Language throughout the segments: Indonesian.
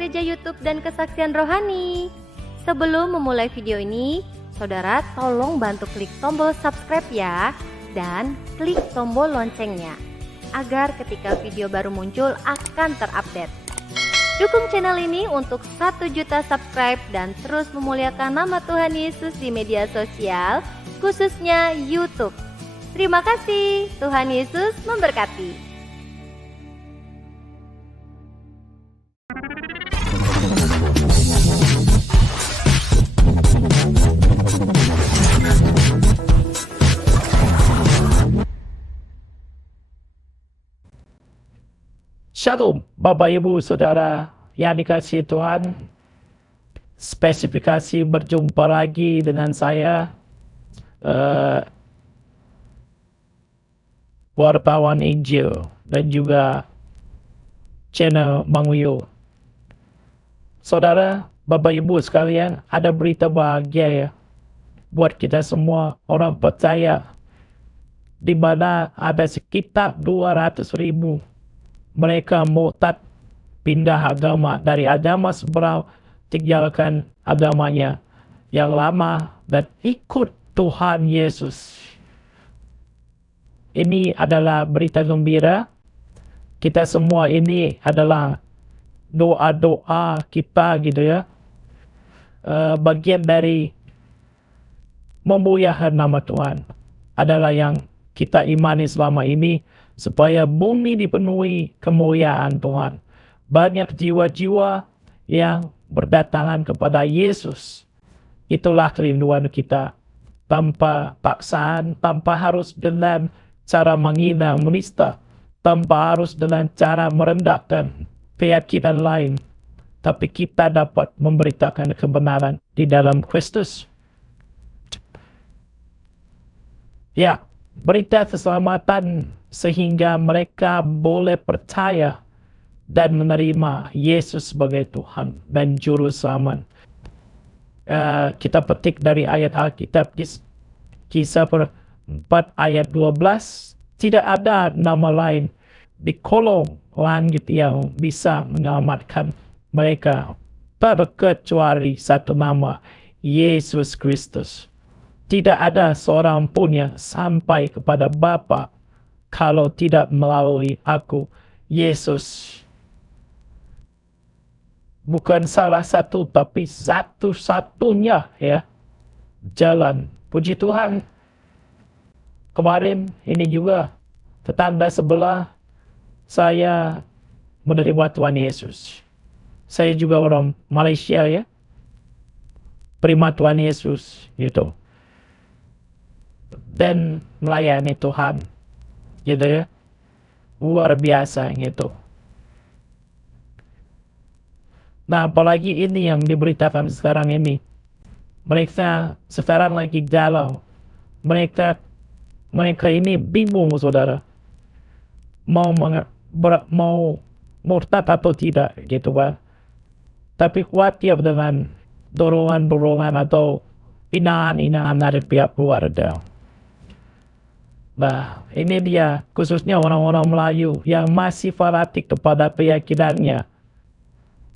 Gereja YouTube dan Kesaksian Rohani. Sebelum memulai video ini, saudara tolong bantu klik tombol subscribe ya, dan klik tombol loncengnya, agar ketika video baru muncul akan terupdate. Dukung channel ini untuk 1 juta subscribe dan terus memuliakan nama Tuhan Yesus di media sosial, khususnya YouTube. Terima kasih, Tuhan Yesus memberkati. Shalom, Bapak Ibu Saudara yang dikasihi Tuhan. Spesifikasi berjumpa lagi dengan saya, wartawan Injil, dan juga channel Mang Wio. Saudara, Bapak Ibu sekalian, ada berita bahagia ya buat kita semua orang percaya, di mana ada sekitar 200.000 mereka murtad, pindah agama dari agama seberang, tinggalkan agamanya yang lama dan ikut Tuhan Yesus. Ini adalah berita gembira. Kita semua ini adalah doa-doa kita gitu ya, bagian dari memuliakan nama Tuhan adalah yang kita imani selama ini, supaya bumi dipenuhi kemuliaan Tuhan. Banyak jiwa-jiwa yang berdatangan kepada Yesus. Itulah kerinduan kita. Tanpa paksaan, tanpa harus dengan cara menghina, menista, tanpa harus dengan cara merendahkan keyakinan lain. Tapi kita dapat memberitakan kebenaran di dalam Kristus. Ya, berita keselamatan sehingga mereka boleh percaya dan menerima Yesus sebagai Tuhan dan Juru Selamat. Kita petik dari ayat Alkitab, Kisah 4 ayat 12. Tidak ada nama lain di kolong langit yang bisa menyelamatkan mereka terkecuali satu nama, Yesus Kristus. Tidak ada seorang pun yang sampai kepada Bapa kalau tidak melalui aku, Yesus. Bukan salah satu, tapi satu-satunya ya jalan. Puji Tuhan. Kemarin ini juga tetangga sebelah saya menerima Tuhan Yesus. Saya juga orang Malaysia ya, terima Tuhan Yesus gitu, dan melayani Tuhan gitu ya, luar biasa gitu. Nah, apalagi ini yang diberitakan sekarang ini, mereka sekarang lagi galau, mereka ini bingung saudara, mau murtad atau tidak gitu kan. Tapi khawatir dengan dorongan atau hinaan dari pihak keluarga. Nah, ini dia, khususnya orang-orang Melayu yang masih fanatik kepada keyakinannya,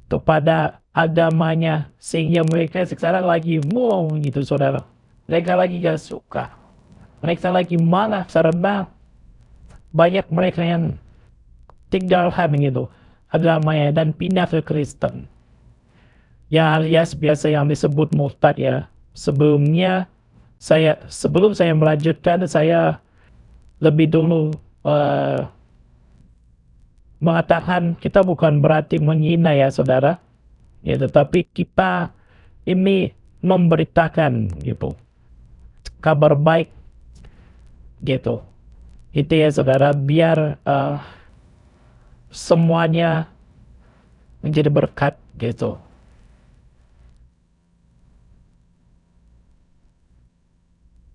kepada agamanya, sehingga mereka sekarang lagi mau gitu saudara. Mereka lagi gak suka. Mereka lagi malah karena banyak mereka yang tinggalkan gitu agamanya dan pindah ke Kristen. Ya, alias biasa yang disebut murtad ya. Sebelum saya melanjutkan, saya lebih dulu mengatakan kita bukan berarti menghina ya saudara, ya, tetapi kita ini memberitakan gitu kabar baik gitu. Itu ya saudara, biar semuanya menjadi berkat gitu.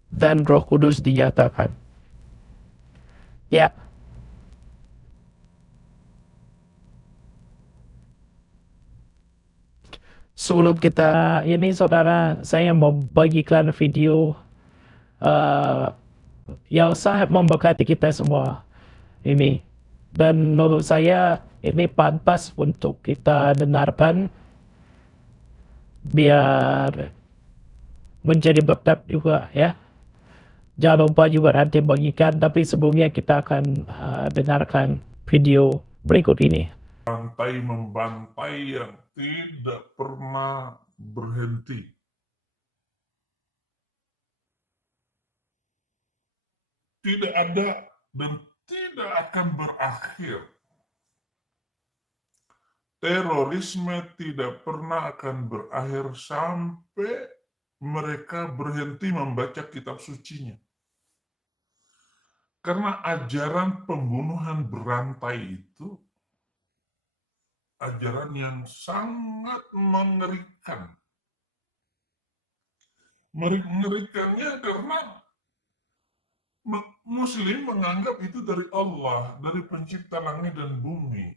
Dan Roh Kudus dinyatakan. Ya. Sebelum kita ini saudara, saya mau bagikan video yang sangat memberkati kita semua ini. Dan menurut saya ini pantas untuk kita dengarkan biar menjadi berkat juga ya. Jangan lupa juga nanti bagikan, tapi sebelumnya kita akan dengarkan video berikut ini. Membantai yang tidak pernah berhenti. Tidak ada dan tidak akan berakhir. Terorisme tidak pernah akan berakhir sampai mereka berhenti membaca kitab sucinya. Karena ajaran pembunuhan berantai itu ajaran yang sangat mengerikan. Mengerikannya karena Muslim menganggap itu dari Allah, dari pencipta langit dan bumi.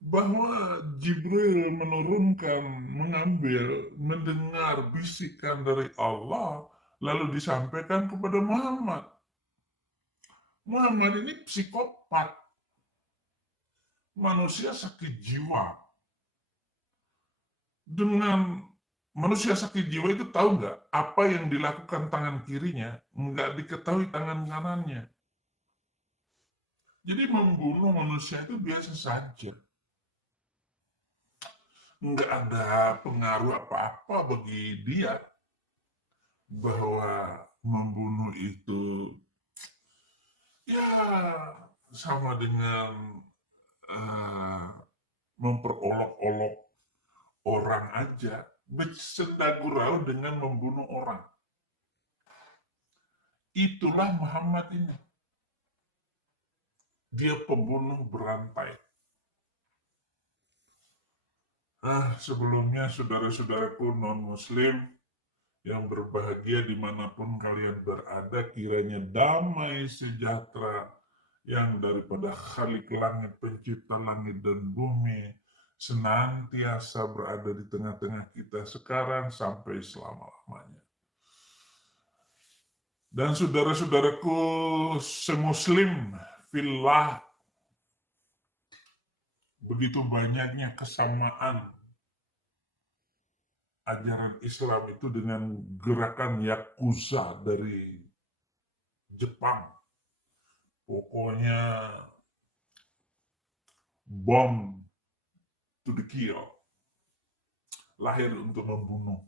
Bahwa Jibril menurunkan, mengambil, mendengar bisikan dari Allah, lalu disampaikan kepada Muhammad. Muhammad ini psikopat, manusia sakit jiwa. Dengan manusia sakit jiwa itu tahu nggak apa yang dilakukan tangan kirinya, nggak diketahui tangan kanannya. Jadi membunuh manusia itu biasa saja. Nggak ada pengaruh apa-apa bagi dia bahwa membunuh itu ya sama dengan memperolok-olok orang aja, bersenda gurau dengan membunuh orang. Itulah Muhammad ini. Dia pembunuh berantai. Sebelumnya saudara-saudaraku non-muslim yang berbahagia dimanapun kalian berada, kiranya damai sejahtera yang daripada Khalik langit, pencipta langit dan bumi, senantiasa berada di tengah-tengah kita sekarang sampai selama-lamanya. Dan saudara-saudaraku semuslim fillah, begitu banyaknya kesamaan ajaran Islam itu dengan gerakan Yakuza dari Jepang. Pokoknya bom to the kill. Lahir untuk membunuh.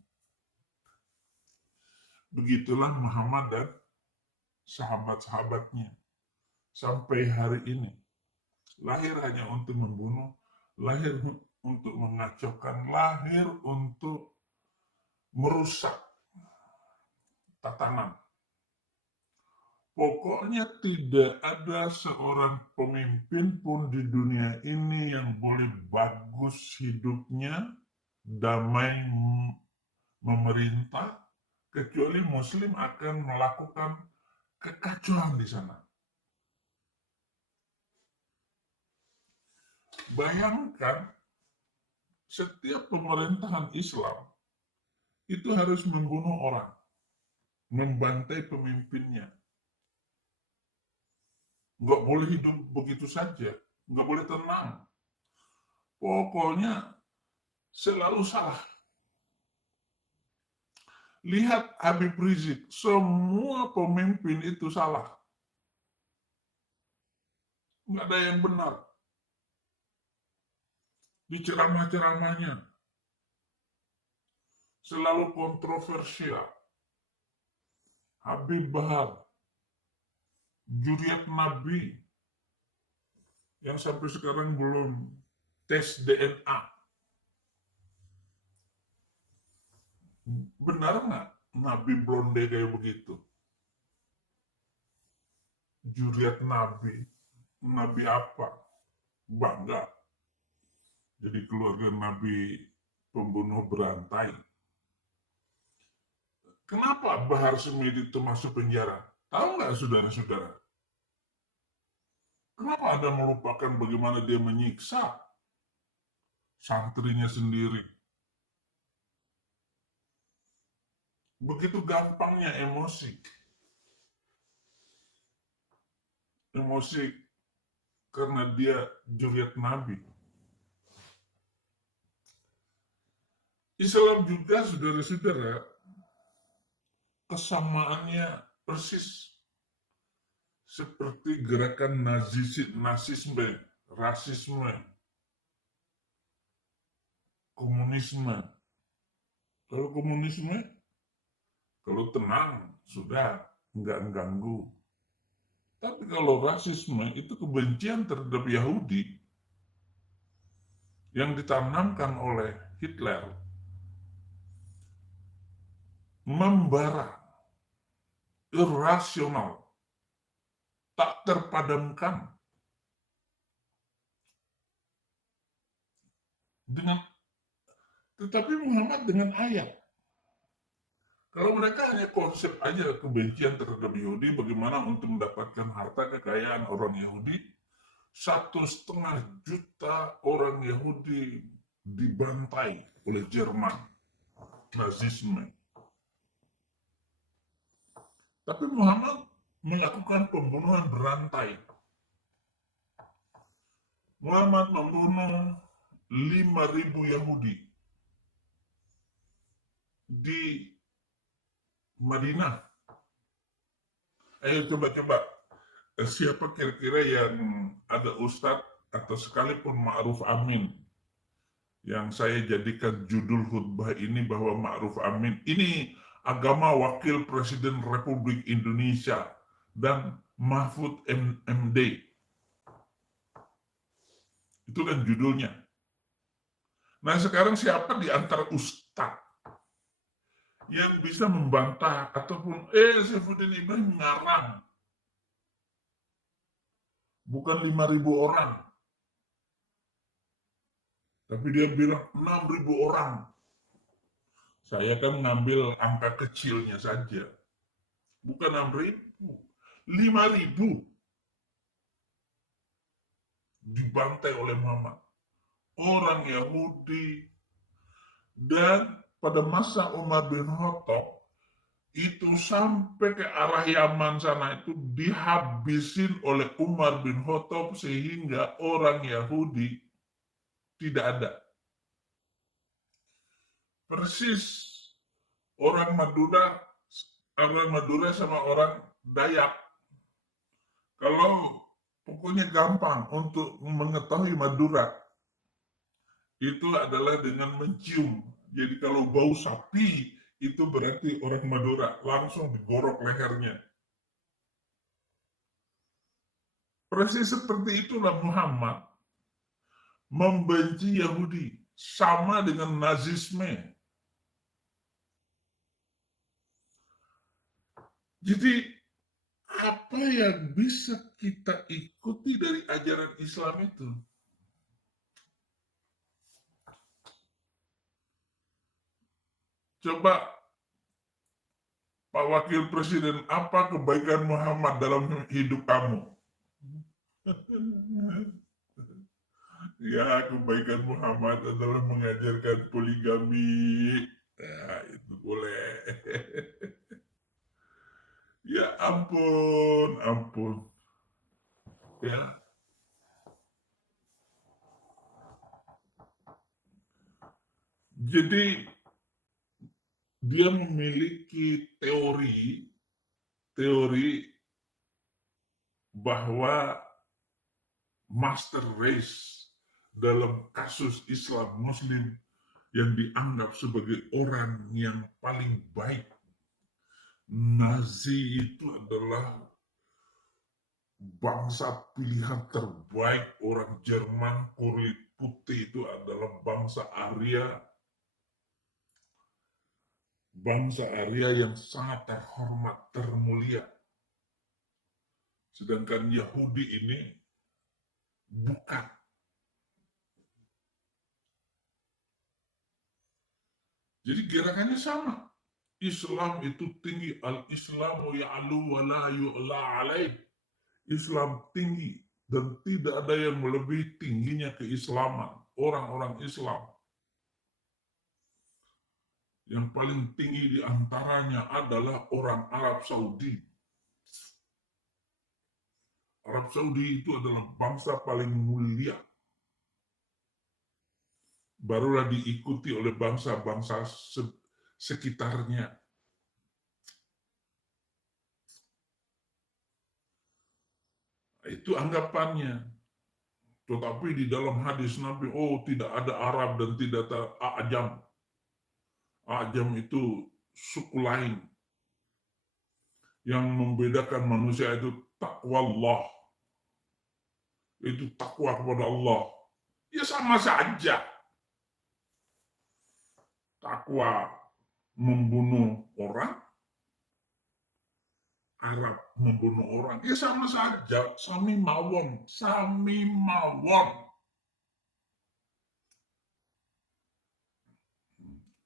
Begitulah Muhammad dan sahabat-sahabatnya. Sampai hari ini. Lahir hanya untuk membunuh, lahir untuk mengacaukan, lahir untuk merusak tatanan. Pokoknya tidak ada seorang pemimpin pun di dunia ini yang boleh bagus hidupnya, damai memerintah, kecuali Muslim akan melakukan kekacauan di sana. Bayangkan, setiap pemerintahan Islam itu harus membunuh orang, membantai pemimpinnya. Nggak boleh hidup begitu saja, nggak boleh tenang. Pokoknya selalu salah. Lihat Habib Rizik, semua pemimpin itu salah. Nggak ada yang benar. Di ceramah-ceramahnya selalu kontroversial. Habib Bahar, Juriat Nabi, yang sampai sekarang belum tes DNA. Benar nggak Nabi blonde kayak begitu? Juriat Nabi, Nabi apa? Bangga. Jadi keluarga Nabi pembunuh berantai. Kenapa Bahar Smith itu masuk penjara? Tahu nggak saudara-saudara? Kenapa Anda melupakan bagaimana dia menyiksa santrinya sendiri? Begitu gampangnya emosi. Emosi karena dia zuriat Nabi. Islam juga, saudara-saudara, kesamaannya persis seperti gerakan nazisme, rasisme, komunisme. Kalau komunisme, kalau tenang, sudah, nggak ganggu. Tapi kalau rasisme, itu kebencian terhadap Yahudi yang ditanamkan oleh Hitler, membara, irasional, tak terpadamkan. Tetapi Muhammad dengan ayat. Kalau mereka hanya konsep aja kebencian terhadap Yahudi, bagaimana untuk mendapatkan harta kekayaan orang Yahudi, 1,5 juta orang Yahudi dibantai oleh Jerman, nazisme. Tapi Muhammad melakukan pembunuhan berantai. Muhammad membunuh 5.000 Yahudi di Madinah. Ayo coba-coba, siapa kira-kira yang ada ustadz atau sekalipun Ma'ruf Amin yang saya jadikan judul khutbah ini bahwa Ma'ruf Amin ini agama wakil Presiden Republik Indonesia dan Mahfud MD. Itu kan judulnya. Nah sekarang siapa di antara ustadz yang bisa membantah ataupun Saifuddin Ibrahim ngarang, bukan 5.000 orang, tapi dia bilang 6.000 orang. Saya kan ngambil angka kecilnya saja, bukan 6.000, 5.000 dibantai oleh Muhammad, orang Yahudi. Dan pada masa Umar bin Khattab itu sampai ke arah Yaman sana itu dihabisin oleh Umar bin Khattab sehingga orang Yahudi tidak ada. Persis orang Madura sama orang Dayak. Kalau pokoknya gampang untuk mengetahui Madura itu adalah dengan mencium. Jadi kalau bau sapi itu berarti orang Madura, langsung digorok lehernya. Persis seperti itulah Muhammad membenci Yahudi, sama dengan nazisme. Jadi apa yang bisa kita ikuti dari ajaran Islam itu? Coba Pak Wakil Presiden, apa kebaikan Muhammad dalam hidup kamu? Ya, kebaikan Muhammad adalah mengajarkan poligami. Ya, itu boleh. Ya ampun. Ya. Jadi dia memiliki teori bahwa master race dalam kasus Islam Muslim yang dianggap sebagai orang yang paling baik. Nazi itu adalah bangsa pilihan terbaik, orang Jerman kulit putih itu adalah bangsa Arya yang sangat terhormat, termulia. Sedangkan Yahudi ini bukan. Jadi gerakannya sama. Islam itu tinggi, al-Islamu ya'lu wa la yu'la alaih. Islam tinggi dan tidak ada yang melebihi tingginya keislaman orang-orang Islam. Yang paling tinggi di antaranya adalah orang Arab Saudi. Arab Saudi itu adalah bangsa paling mulia. Barulah diikuti oleh bangsa-bangsa sekitarnya. Itu anggapannya. Tetapi di dalam hadis Nabi, oh tidak ada Arab dan tidak ada Ajam. Ajam itu suku lain. Yang membedakan manusia itu takwa Allah. Itu takwa kepada Allah. Ya sama saja. Takwa membunuh orang, Arab membunuh orang, ya sama saja, sami mawon.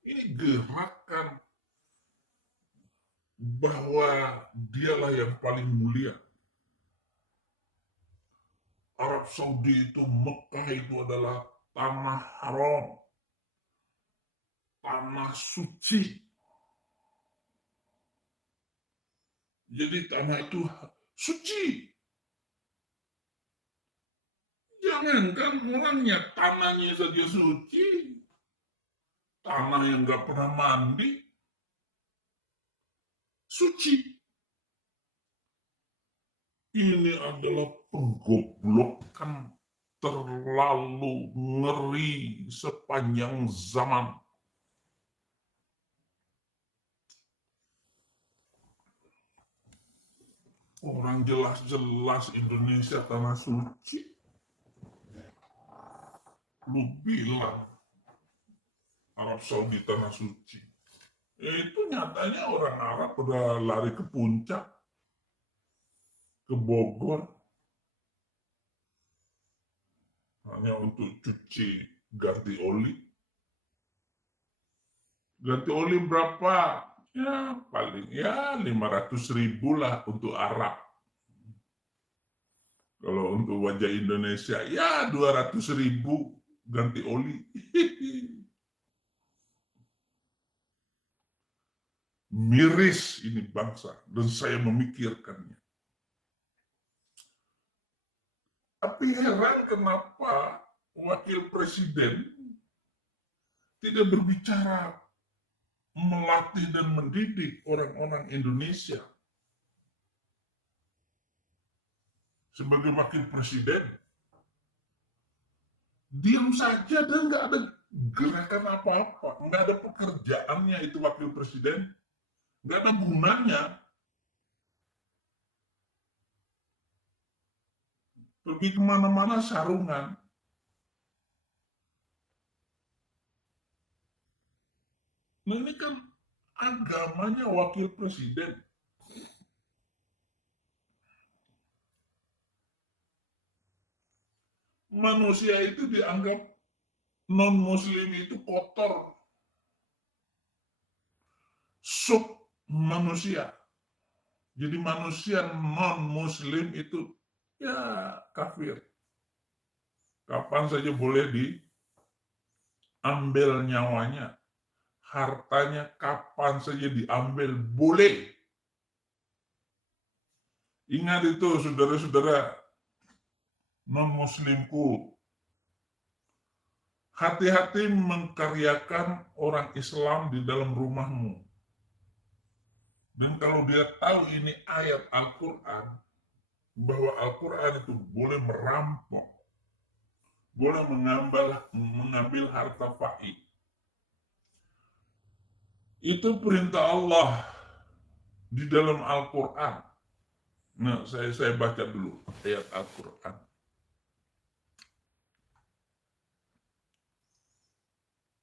Ini gerakan bahwa dialah yang paling mulia. Arab Saudi itu, Mekah itu adalah tanah haram, tanah suci. Jadi tanah itu suci. Jangankan orangnya, tanahnya saja suci. Tanah yang nggak pernah mandi, suci. Ini adalah penggoblokan terlalu ngeri sepanjang zaman. Orang jelas-jelas Indonesia tanah suci. Lu bilang Arab Saudi tanah suci. Ya itu nyatanya orang Arab udah lari ke puncak, ke Bogor, hanya untuk cuci ganti oli. Ganti oli berapa? Ya paling ya 500.000 lah untuk Arab. Kalau untuk wajah Indonesia ya 200.000 ganti oli. Miris ini bangsa dan saya memikirkannya. Tapi heran kenapa wakil presiden tidak berbicara melatih dan mendidik orang-orang Indonesia. Sebagai wakil presiden, diam saja dan nggak ada gerakan apa-apa, nggak ada pekerjaannya itu wakil presiden, nggak ada gunanya. Pergi kemana-mana sarungan. Nah ini kan agamanya wakil presiden. Manusia itu dianggap non-muslim itu kotor. Sub manusia. Jadi manusia non-muslim itu ya kafir. Kapan saja boleh diambil nyawanya. Hartanya kapan saja diambil boleh. Ingat itu saudara-saudara non-muslimku. Hati-hati mengkaryakan orang Islam di dalam rumahmu. Dan kalau dia tahu ini ayat Al-Quran, bahwa Al-Quran itu boleh merampok, boleh mengambil harta faiz. Itu perintah Allah di dalam Al-Quran. Nah, saya baca dulu ayat Al-Quran.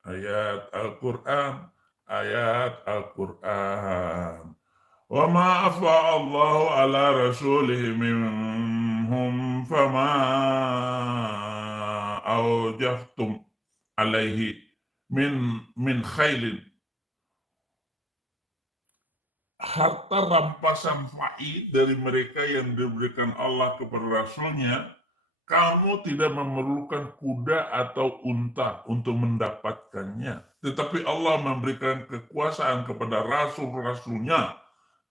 Ayat Al-Quran, ayat Al-Quran. Wa ma afa Allahu ala rasulihi minhum fama awjaftum alaihi min khailin. Harta rampasan faiz dari mereka yang diberikan Allah kepada Rasulnya, kamu tidak memerlukan kuda atau unta untuk mendapatkannya. Tetapi Allah memberikan kekuasaan kepada Rasul-Rasulnya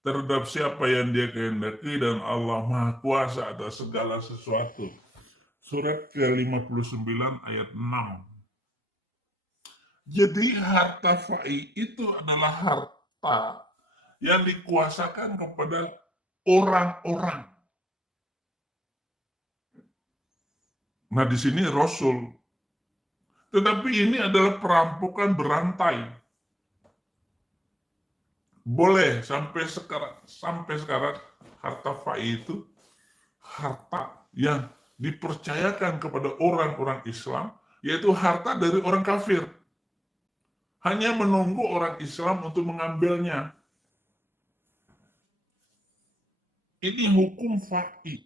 terhadap siapa yang dia kehendaki, dan Allah Maha Kuasa atas segala sesuatu. Surat ke-59 ayat 6. Jadi harta fai itu adalah harta yang dikuasakan kepada orang-orang. Nah, di sini Rasul. Tetapi ini adalah perampokan berantai. Boleh sampai sekarang harta fai itu harta yang dipercayakan kepada orang-orang Islam, yaitu harta dari orang kafir. Hanya menunggu orang Islam untuk mengambilnya. Ini hukum fai.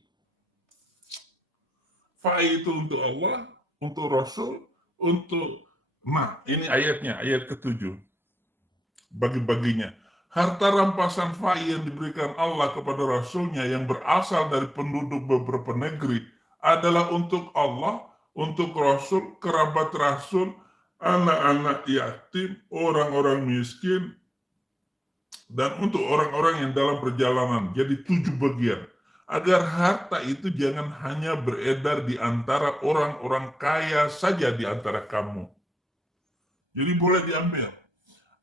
Fai itu untuk Allah, untuk Rasul, untuk... Nah, ini ayatnya, ayat ke-7. Bagi-baginya. Harta rampasan fai yang diberikan Allah kepada Rasulnya yang berasal dari penduduk beberapa negeri adalah untuk Allah, untuk Rasul, kerabat Rasul, anak-anak yatim, orang-orang miskin, dan untuk orang-orang yang dalam perjalanan. Jadi 7 bagian. Agar harta itu jangan hanya beredar di antara orang-orang kaya saja di antara kamu. Jadi boleh diambil.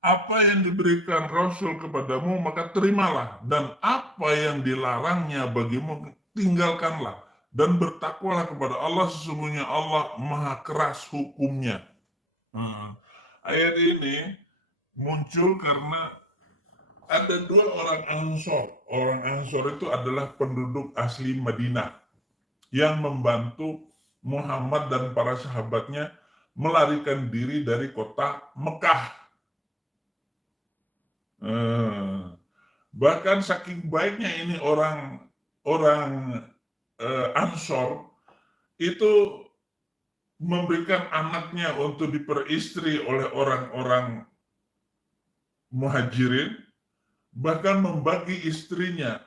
Apa yang diberikan Rasul kepadamu, maka terimalah. Dan apa yang dilarangnya bagimu, tinggalkanlah. Dan bertakwalah kepada Allah, sesungguhnya Allah maha keras hukumnya. Ayat ini muncul karena ada 2 orang Ansor. Orang Ansor itu adalah penduduk asli Madinah yang membantu Muhammad dan para sahabatnya melarikan diri dari kota Mekah. Bahkan saking baiknya ini orang Ansor itu memberikan anaknya untuk diperistri oleh orang-orang Muhajirin, bahkan membagi istrinya,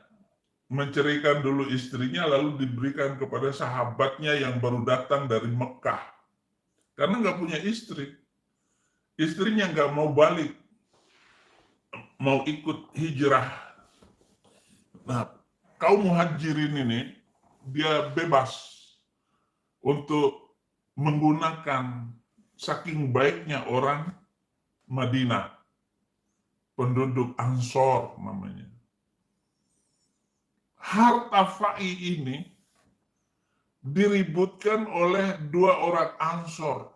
menceraikan dulu istrinya lalu diberikan kepada sahabatnya yang baru datang dari Mekah. Karena nggak punya istri, istrinya nggak mau balik, mau ikut hijrah. Nah, kaum Muhajirin ini dia bebas untuk menggunakan saking baiknya orang Madinah, penduduk Ansor namanya. Harta fai ini diributkan oleh 2 orang Ansor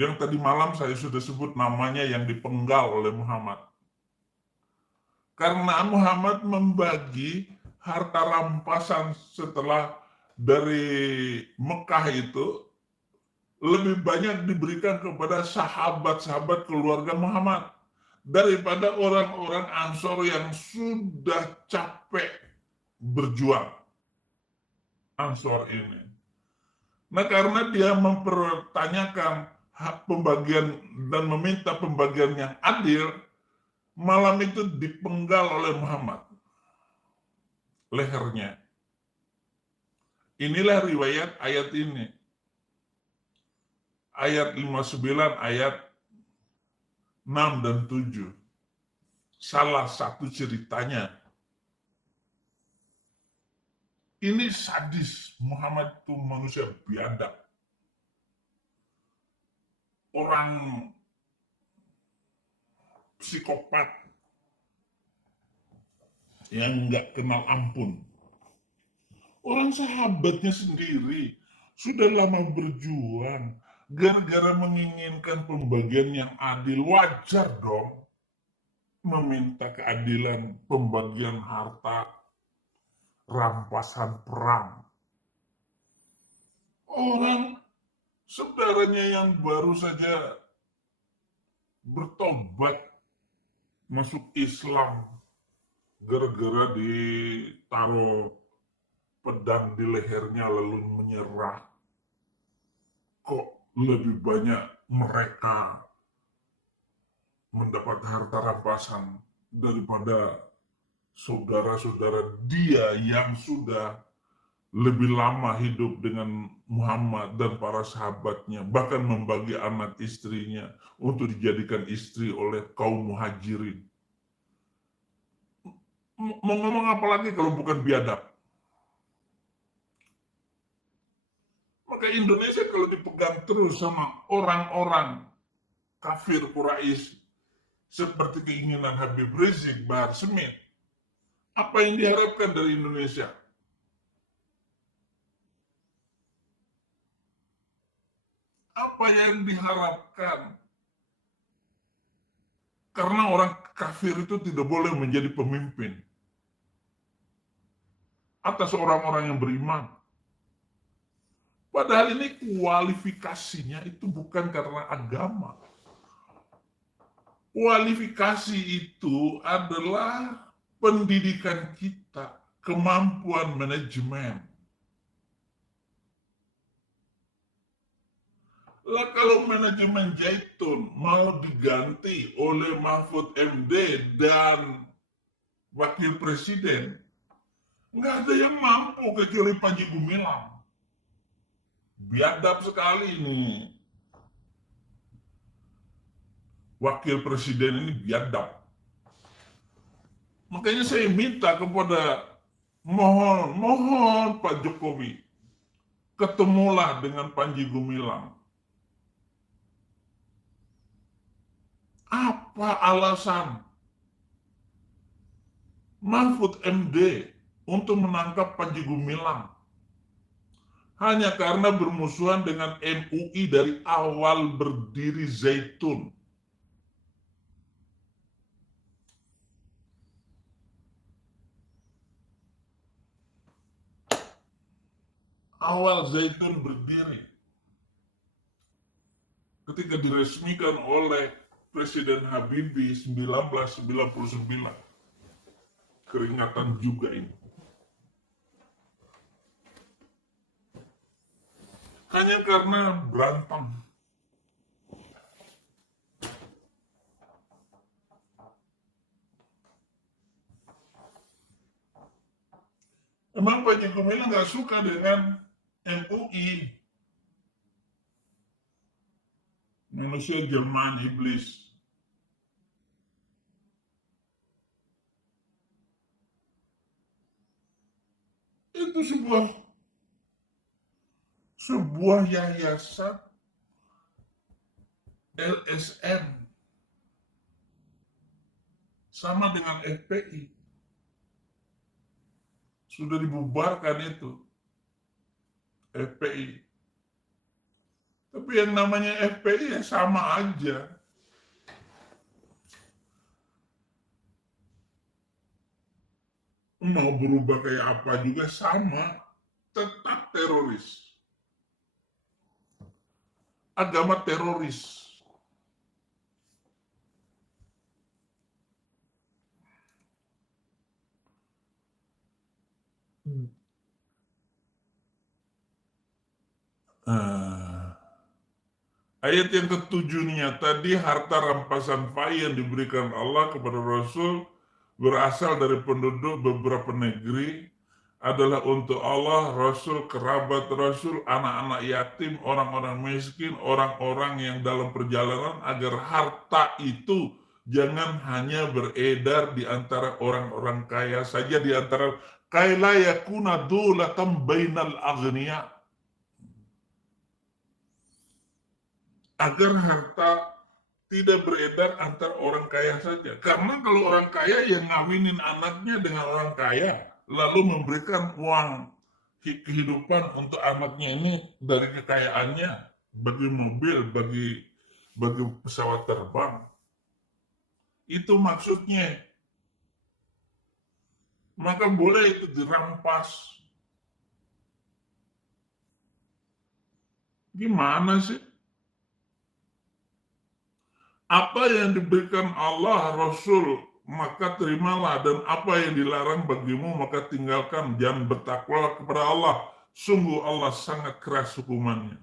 yang tadi malam saya sudah sebut namanya, yang dipenggal oleh Muhammad. Karena Muhammad membagi harta rampasan setelah dari Mekah itu lebih banyak diberikan kepada sahabat-sahabat keluarga Muhammad daripada orang-orang Ansor yang sudah capek berjuang. Ansor ini. Nah, karena dia mempertanyakan hak pembagian dan meminta pembagian yang adil, malam itu dipenggal oleh Muhammad lehernya. Inilah riwayat ayat ini. Ayat 59, ayat 6 dan 7. Salah satu ceritanya. Ini sadis. Muhammad itu manusia biadab. Orang psikopat yang nggak kenal ampun. Orang sahabatnya sendiri sudah lama berjuang, gara-gara menginginkan pembagian yang adil, wajar dong meminta keadilan pembagian harta rampasan perang. Orang saudaranya yang baru saja bertobat masuk Islam gara-gara ditaruh pedang di lehernya lalu menyerah. Kok lebih banyak mereka mendapat harta rampasan daripada saudara-saudara dia yang sudah lebih lama hidup dengan Muhammad dan para sahabatnya, bahkan membagi anak istrinya untuk dijadikan istri oleh kaum Muhajirin. Mau ngomong apa lagi kalau bukan biadab? Maka Indonesia kalau dipegang terus sama orang-orang kafir Quraisy seperti keinginan Habib Rizik, Bahar Smith, apa yang diharapkan dari Indonesia? Apa yang diharapkan? Karena orang kafir itu tidak boleh menjadi pemimpin atas orang-orang yang beriman. Padahal ini kualifikasinya itu bukan karena agama. Kualifikasi itu adalah pendidikan kita, kemampuan manajemen. Lah kalau manajemen Zaitun mau diganti oleh Mahfud MD dan Wakil Presiden, nggak ada yang mampu kecuali Panji Gumilang. Biadab sekali ini. Wakil Presiden ini biadab. Makanya saya minta kepada mohon Pak Jokowi, ketemulah dengan Panji Gumilang. Apa alasan Mahfud MD untuk menangkap Panji Gumilang? Hanya karena bermusuhan dengan MUI dari awal berdiri Zaitun. Awal Zaitun berdiri ketika diresmikan oleh Presiden Habibie 1999. Keringatan juga ini. Hanya karena berantem. Emang Panji Gumilang nggak suka dengan MUI. Manusia Jerman iblis. Itu sebuah yayasan LSM sama dengan FPI. Sudah dibubarkan itu FPI. Tapi yang namanya FPI ya sama aja. Mau berubah kayak apa juga sama. Tetap teroris. Agama teroris. Ayat yang ketujuhnya tadi, harta rampasan fai yang diberikan Allah kepada Rasul berasal dari penduduk beberapa negeri adalah untuk Allah, Rasul, kerabat Rasul, anak-anak yatim, orang-orang miskin, orang-orang yang dalam perjalanan, agar harta itu jangan hanya beredar di antara orang-orang kaya saja, di antara kaila yakuna dulatan bainal aghniya, agar harta tidak beredar antar orang kaya saja. Karena kalau orang kaya yang ngawinin anaknya dengan orang kaya, lalu memberikan uang kehidupan untuk anaknya ini dari kekayaannya, bagi mobil, bagi pesawat terbang. Itu maksudnya. Maka boleh itu dirampas. Gimana sih? Apa yang diberikan Allah, Rasul, maka terimalah, dan apa yang dilarang bagimu maka tinggalkan. Jangan bertakwalah kepada Allah. Sungguh Allah sangat keras hukumannya.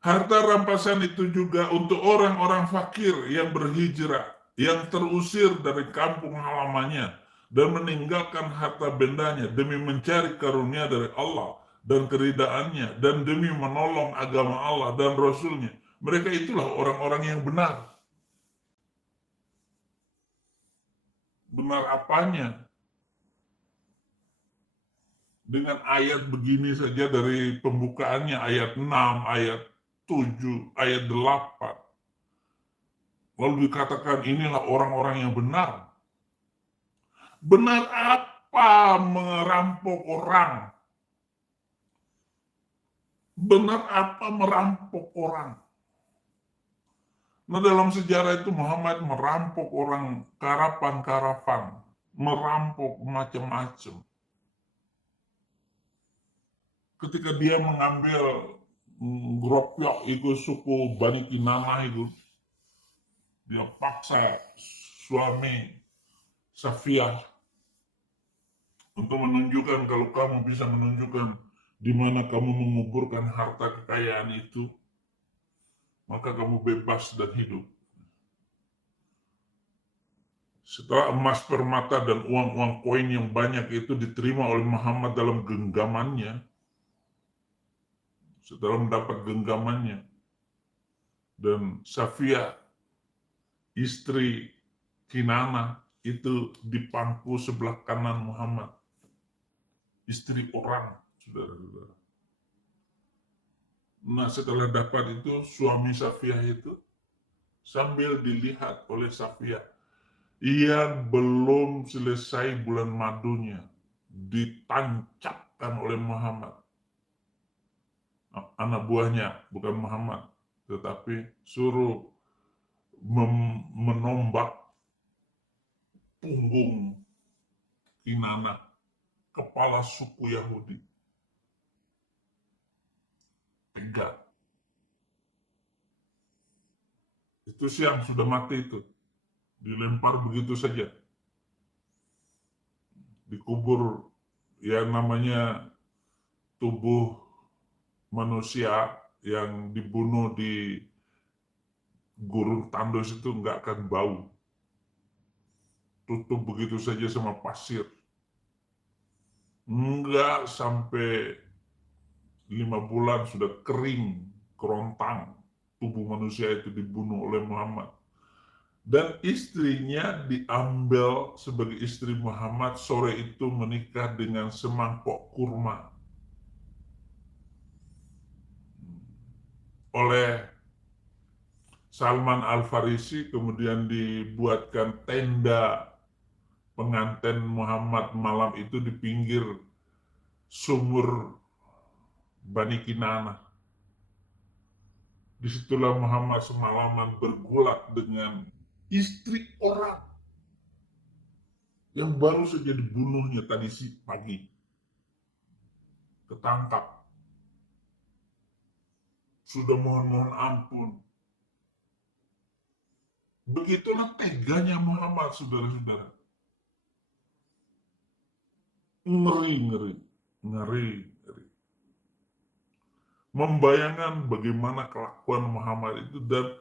Harta rampasan itu juga untuk orang-orang fakir yang berhijrah, yang terusir dari kampung halamannya dan meninggalkan harta bendanya demi mencari karunia dari Allah dan keridaannya, dan demi menolong agama Allah dan Rasulnya. Mereka itulah orang-orang yang benar. Benar apanya? Dengan ayat begini saja dari pembukaannya, ayat 6, ayat 7, ayat 8. Lalu dikatakan inilah orang-orang yang benar. Benar apa merampok orang? Benar apa merampok orang? Nah, dalam sejarah itu Muhammad merampok orang karapan-karapan, merampok macam-macam. Ketika dia mengambil Gropyok itu suku Bani Kinana itu, dia paksa suami Safiyah untuk menunjukkan kalau kamu bisa menunjukkan di mana kamu menguburkan harta kekayaan itu, maka kamu bebas dan hidup. Setelah emas permata dan uang-uang koin yang banyak itu diterima oleh Muhammad dalam genggamannya, setelah mendapat genggamannya, dan Safiyah, istri Kinana, itu dipangku sebelah kanan Muhammad. Istri orang, saudara-saudara. Nah, setelah dapat itu, suami Safiyah itu, sambil dilihat oleh Safiyah, ia belum selesai bulan madunya, ditancapkan oleh Muhammad. Anak buahnya, bukan Muhammad, tetapi suruh menombak punggung Kinana, kepala suku Yahudi. Pegang. Itu siang sudah mati itu. Dilempar begitu saja. Dikubur, ya namanya tubuh manusia yang dibunuh di gurun tandus itu nggak akan bau. Tutup begitu saja sama pasir. Nggak sampai 5 bulan sudah kering, kerontang. Tubuh manusia itu dibunuh oleh Muhammad. Dan istrinya diambil sebagai istri Muhammad, sore itu menikah dengan semangkok kurma. Oleh Salman Al-Farisi kemudian dibuatkan tenda pengantin Muhammad malam itu di pinggir sumur Bani Kinana. Disitulah Muhammad semalaman bergulat dengan istri orang yang baru saja dibunuhnya tadi pagi. Ketangkap. Sudah mohon-mohon ampun. Begitulah teganya Muhammad, saudara-saudara. Ngeri. Membayangkan bagaimana kelakuan Muhammad itu dan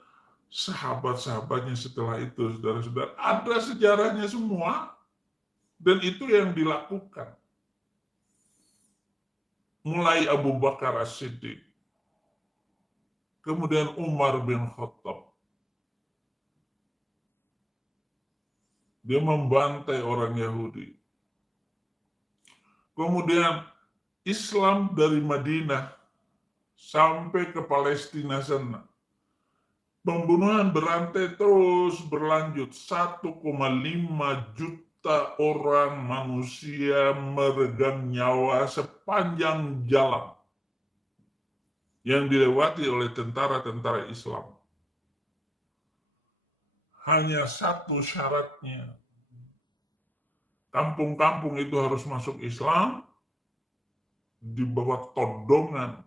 sahabat-sahabatnya setelah itu, saudara-saudara. Ada sejarahnya semua. Dan itu yang dilakukan. Mulai Abu Bakar As-Siddiq. Kemudian Umar bin Khattab. Dia membantai orang Yahudi. Kemudian Islam dari Madinah sampai ke Palestina sana. Pembunuhan berantai terus berlanjut. 1,5 juta orang manusia meregang nyawa sepanjang jalan yang dilewati oleh tentara-tentara Islam. Hanya satu syaratnya. Kampung-kampung itu harus masuk Islam, di bawah todongan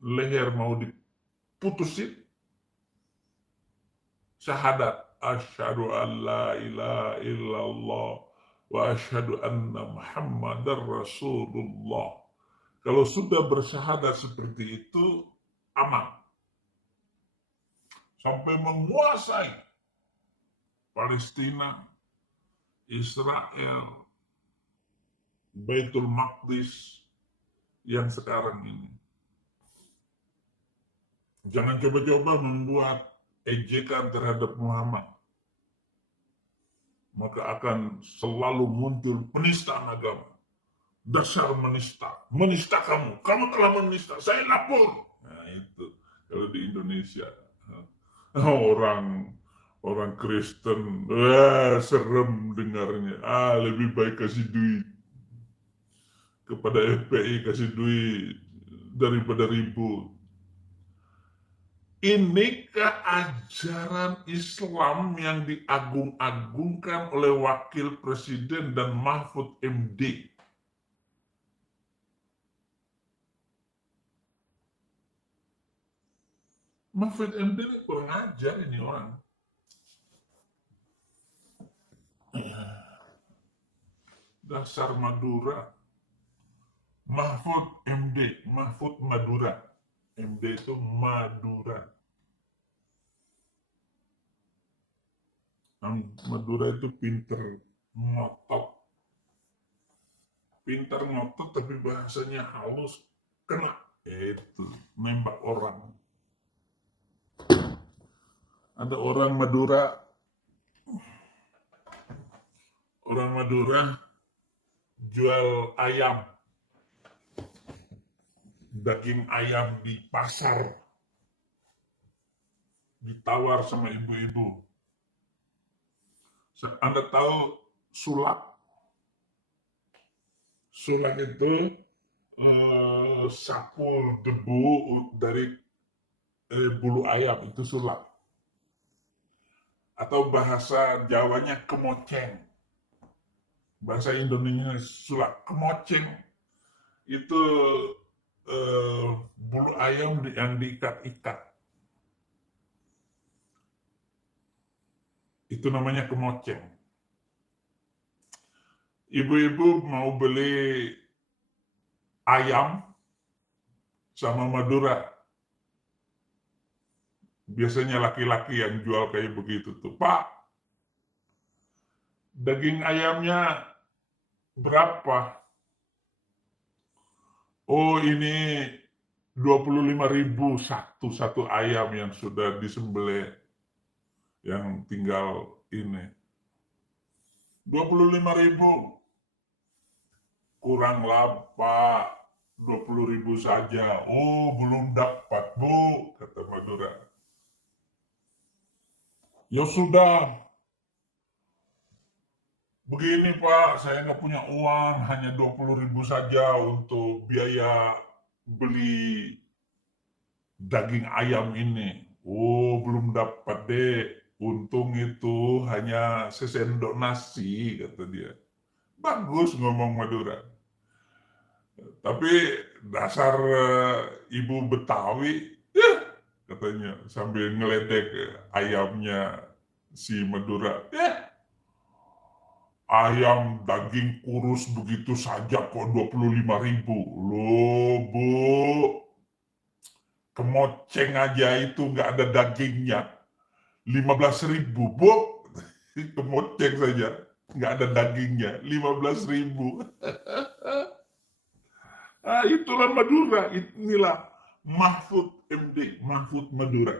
leher mau diputusin, syahadat, asyhadu an la ilaha illallah wa asyhadu anna muhammadar rasulullah. Kalau sudah bersyahadat seperti itu, aman. Sampai menguasai Palestina, Israel, Baitul Maqdis yang sekarang ini. Jangan coba-coba membuat ejekan terhadap Muhammad. maka akan selalu muncul penistaan agama. Dasar menista, menista kamu telah menista, saya lapor. Nah itu kalau di Indonesia orang Kristen, serem dengarnya. Lebih baik kasih duit kepada FPI, kasih duit daripada ribut. Ini keajaran Islam yang diagung-agungkan oleh Wakil Presiden dan Mahfud MD. Mahfud MD ini kurang ajar ini orang. Dasar Madura. Mahfud MD, Mahfud Madura. MD itu Madura. Madura itu pinter ngotot. Pinter ngotot tapi bahasanya halus, kena. Itu, nembak orang. Ada orang Madura jual ayam, daging ayam di pasar, ditawar sama ibu-ibu. Anda tahu sulak? Sulak itu sapu debu dari bulu ayam, itu sulak. Atau bahasa Jawanya kemoceng. Bahasa Indonesia sulak. Kemoceng itu bulu ayam yang diikat-ikat. Itu namanya kemoceng. Ibu-ibu mau beli ayam sama Madura. Biasanya laki-laki yang jual kayak begitu tuh. Pak, daging ayamnya berapa? Oh, ini 25.000 satu ayam yang sudah disembelih, yang tinggal ini. 25.000. Kuranglah Pak, 20.000 saja. Oh, belum dapat Bu, kata Madura. Ya sudah, begini Pak, saya nggak punya uang, hanya 20.000 saja untuk biaya beli daging ayam ini. Oh, belum dapat deh. Untung itu hanya sesendok nasi, kata dia. Bagus ngomong Madura. Tapi dasar ibu Betawi, katanya sambil ngeledek ayamnya si Madura. Ayam daging kurus begitu saja kok 25.000. Loh Bu, kemoceng aja itu nggak ada dagingnya. 15.000 Bu, kemoceng saja nggak ada dagingnya. 15.000. Itulah Madura, inilah Mahfud MD, Mahfud Madura.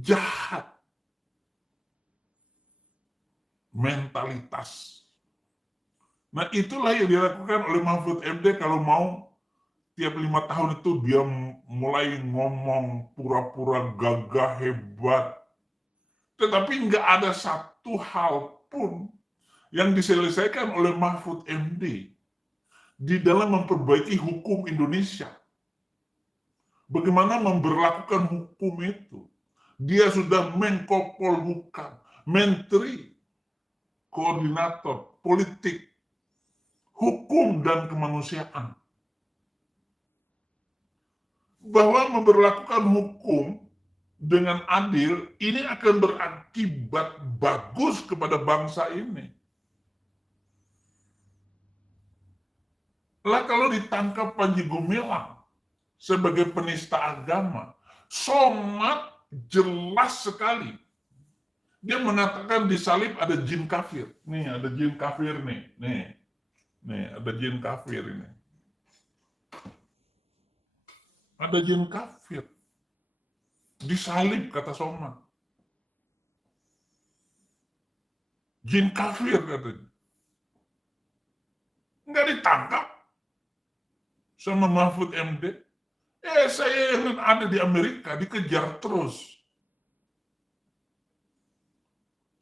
Jahat. Mentalitas. Nah itulah yang dilakukan oleh Mahfud MD kalau mau tiap 5 tahun itu dia mulai ngomong pura-pura gagah hebat. Tetapi nggak ada satu hal pun yang diselesaikan oleh Mahfud MD di dalam memperbaiki hukum Indonesia. Bagaimana memberlakukan hukum itu? Dia sudah Menko Polhukam, Menteri Koordinator Politik, Hukum dan Kemanusiaan. Bahwa memberlakukan hukum dengan adil ini akan berakibat bagus kepada bangsa ini. Lah kalau ditangkap Panji Gumilang sebagai penista agama, somad jelas sekali. Dia mengatakan di salib ada jin kafir. Nih, ada jin kafir nih. Nih, ada jin kafir ini. Ada jin kafir. disalib kata Soma. Jin kafir katanya. Nggak ditangkap sama Mahfud MD. Saya yang ada di Amerika dikejar terus.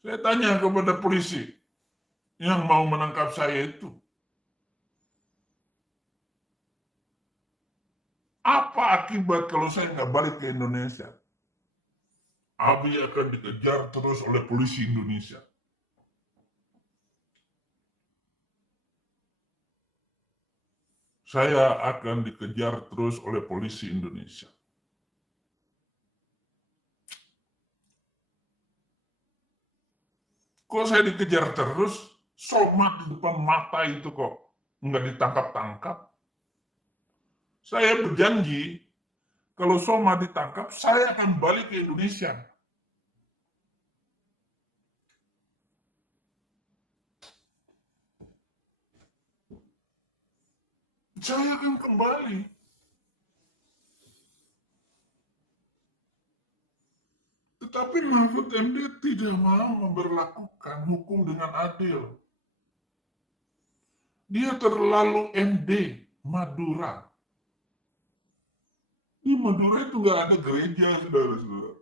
Saya tanya kepada polisi yang mau menangkap saya itu, apa akibat kalau saya nggak balik ke Indonesia? Abi akan dikejar terus oleh polisi Indonesia. Saya akan dikejar terus oleh polisi Indonesia. Kok saya dikejar terus? Soma di depan mata itu kok nggak ditangkap-tangkap. Saya berjanji, kalau Soma ditangkap, saya akan balik ke Indonesia. Saya akan kembali. Tetapi Mahfud MD tidak mau memberlakukan hukum dengan adil. Dia terlalu MD, Madura. Di Madura itu nggak ada gereja, saudara-saudara.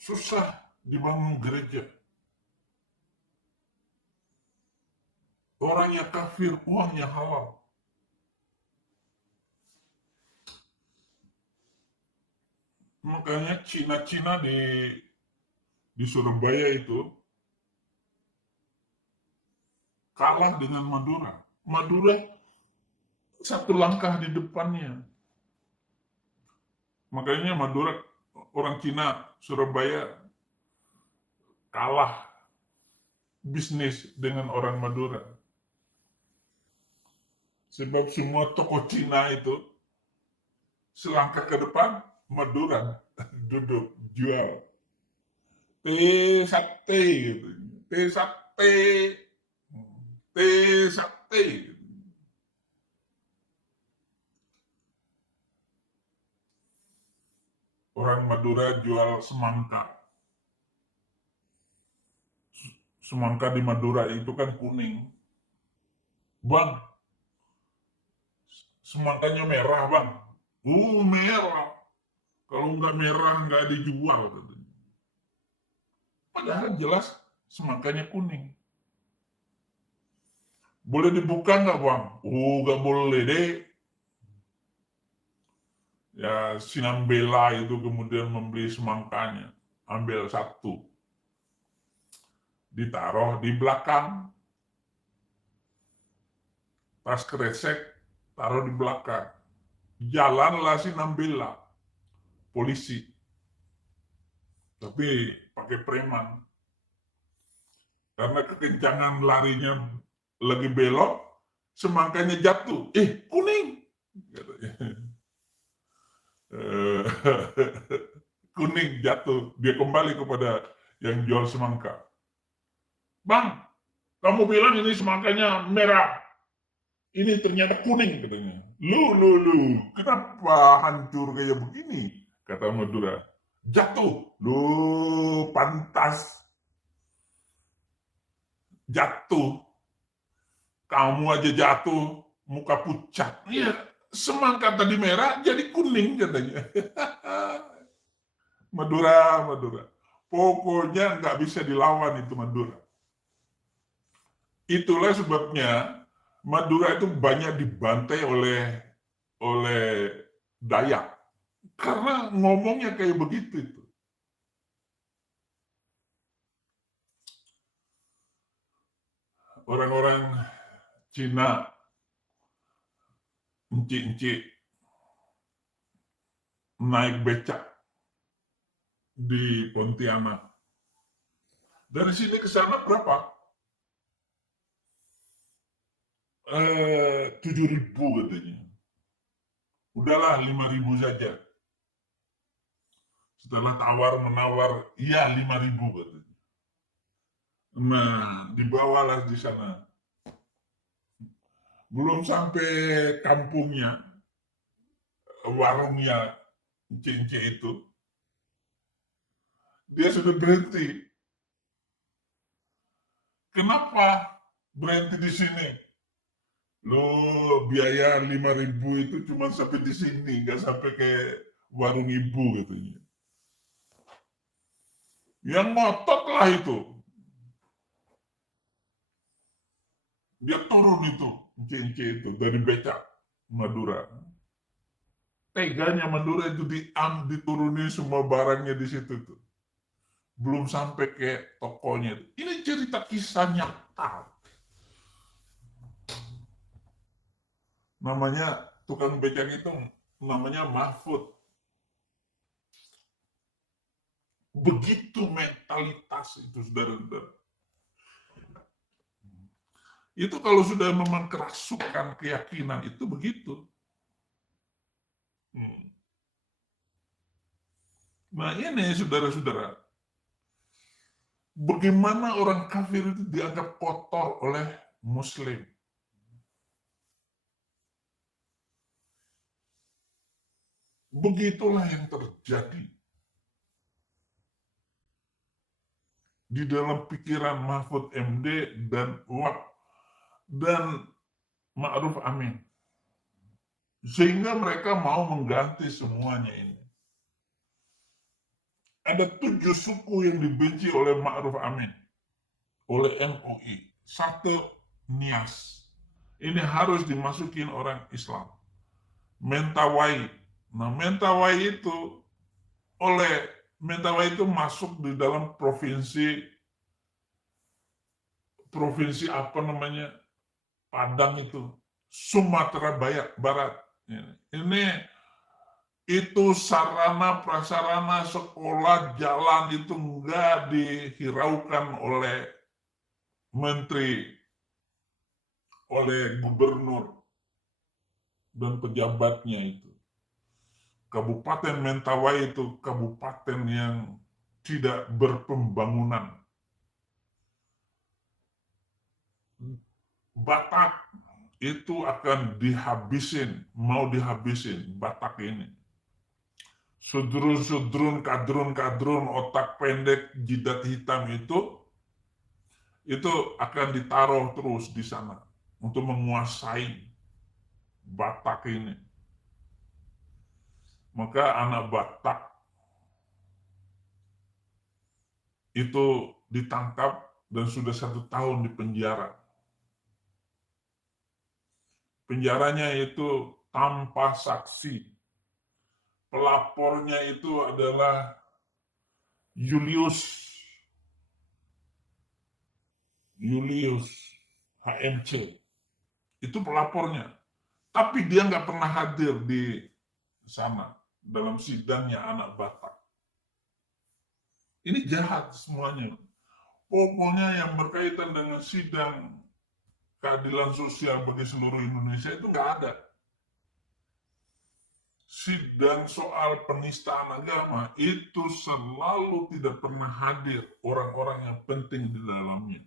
Susah dibangun gereja. Orangnya kafir, uangnya halal. Makanya Cina-Cina di Surabaya itu kalah dengan Madura. Madura satu langkah di depannya. Makanya Madura, orang Cina, Surabaya kalah bisnis dengan orang Madura. Sebab semua toko Cina itu selangkah ke depan, Madura duduk jual teh sate gitu. Teh sate, teh sate. Orang Madura jual semangka. Semangka di Madura itu kan kuning. Bang, semangkanya merah bang. Merah. Kalau nggak merah nggak dijual katanya. Padahal jelas semangkanya kuning. Boleh dibuka nggak bang? Nggak boleh deh. Ya Sinambela itu kemudian membeli semangkanya, ambil satu, ditaruh di belakang, tas kresek taruh di belakang, jalanlah Sinambela, polisi, tapi pakai preman, karena kekencangan larinya lagi belok, semangkanya jatuh, kuning, katanya. Kuning jatuh, dia kembali kepada yang jual semangka. Bang, kamu bilang ini semangkanya merah, ini ternyata kuning katanya. Lu, kenapa hancur kayak begini? Kata Madura. Jatuh, lu pantas jatuh. Kamu aja jatuh, muka pucat. Iya, semangka tadi merah jadi kuning katanya. Madura. Pokoknya nggak bisa dilawan itu Madura. Itulah sebabnya Madura itu banyak dibantai oleh Dayak. Karena ngomongnya kayak begitu itu. Orang-orang Cina, encik-encik naik becak di Pontianak. Dari sini ke sana berapa? 7.000 katanya. Udahlah 5.000 saja. Setelah tawar-menawar, iya 5.000 katanya. Nah, dibawalah di sana. belum sampai kampungnya, warungnya Cince itu, dia sudah berhenti. Kenapa berhenti di sini? Lo biaya 5.000 itu cuma sampai di sini, nggak sampai ke warung ibu katanya. Yang ngotot lah itu. Dia turun itu, Cince itu, dari becak Madura. Teganya Madura itu dituruni semua barangnya di situ tuh. Belum sampai ke tokonya. Ini cerita kisah nyata. Namanya tukang becak itu namanya Mahfud. Begitu mentalitas itu, saudara-saudara. Itu kalau sudah memang kerasukan keyakinan itu begitu. Nah ini saudara-saudara, bagaimana orang kafir itu dianggap kotor oleh Muslim. Begitulah yang terjadi di dalam pikiran Mahfud MD dan Wab dan Ma'ruf Amin. Sehingga mereka mau mengganti semuanya ini. Ada 7 suku yang dibenci oleh Ma'ruf Amin, oleh MUI. 1, Nias. Ini harus dimasukin orang Islam. Mentawai. Nah, Mentawai itu masuk di dalam provinsi apa namanya, Padang itu, Sumatera Barat. Ini itu sarana prasarana sekolah, jalan itu enggak dihiraukan oleh menteri, oleh gubernur dan pejabatnya itu. Kabupaten Mentawai itu kabupaten yang tidak berpembangunan. Batak itu akan mau dihabisin Batak ini. Sudrun, kadrun, otak pendek, jidat hitam itu akan ditaruh terus di sana untuk menguasai Batak ini. Maka anak Batak itu ditangkap dan sudah 1 tahun di penjara. Penjaranya itu tanpa saksi. Pelapornya itu adalah Julius HMC. Itu pelapornya. Tapi dia nggak pernah hadir di sana dalam sidangnya anak Batak. Ini jahat semuanya. Pokoknya yang berkaitan dengan sidang keadilan sosial bagi seluruh Indonesia itu nggak ada. Sidang soal penistaan agama itu selalu tidak pernah hadir orang-orang yang penting di dalamnya.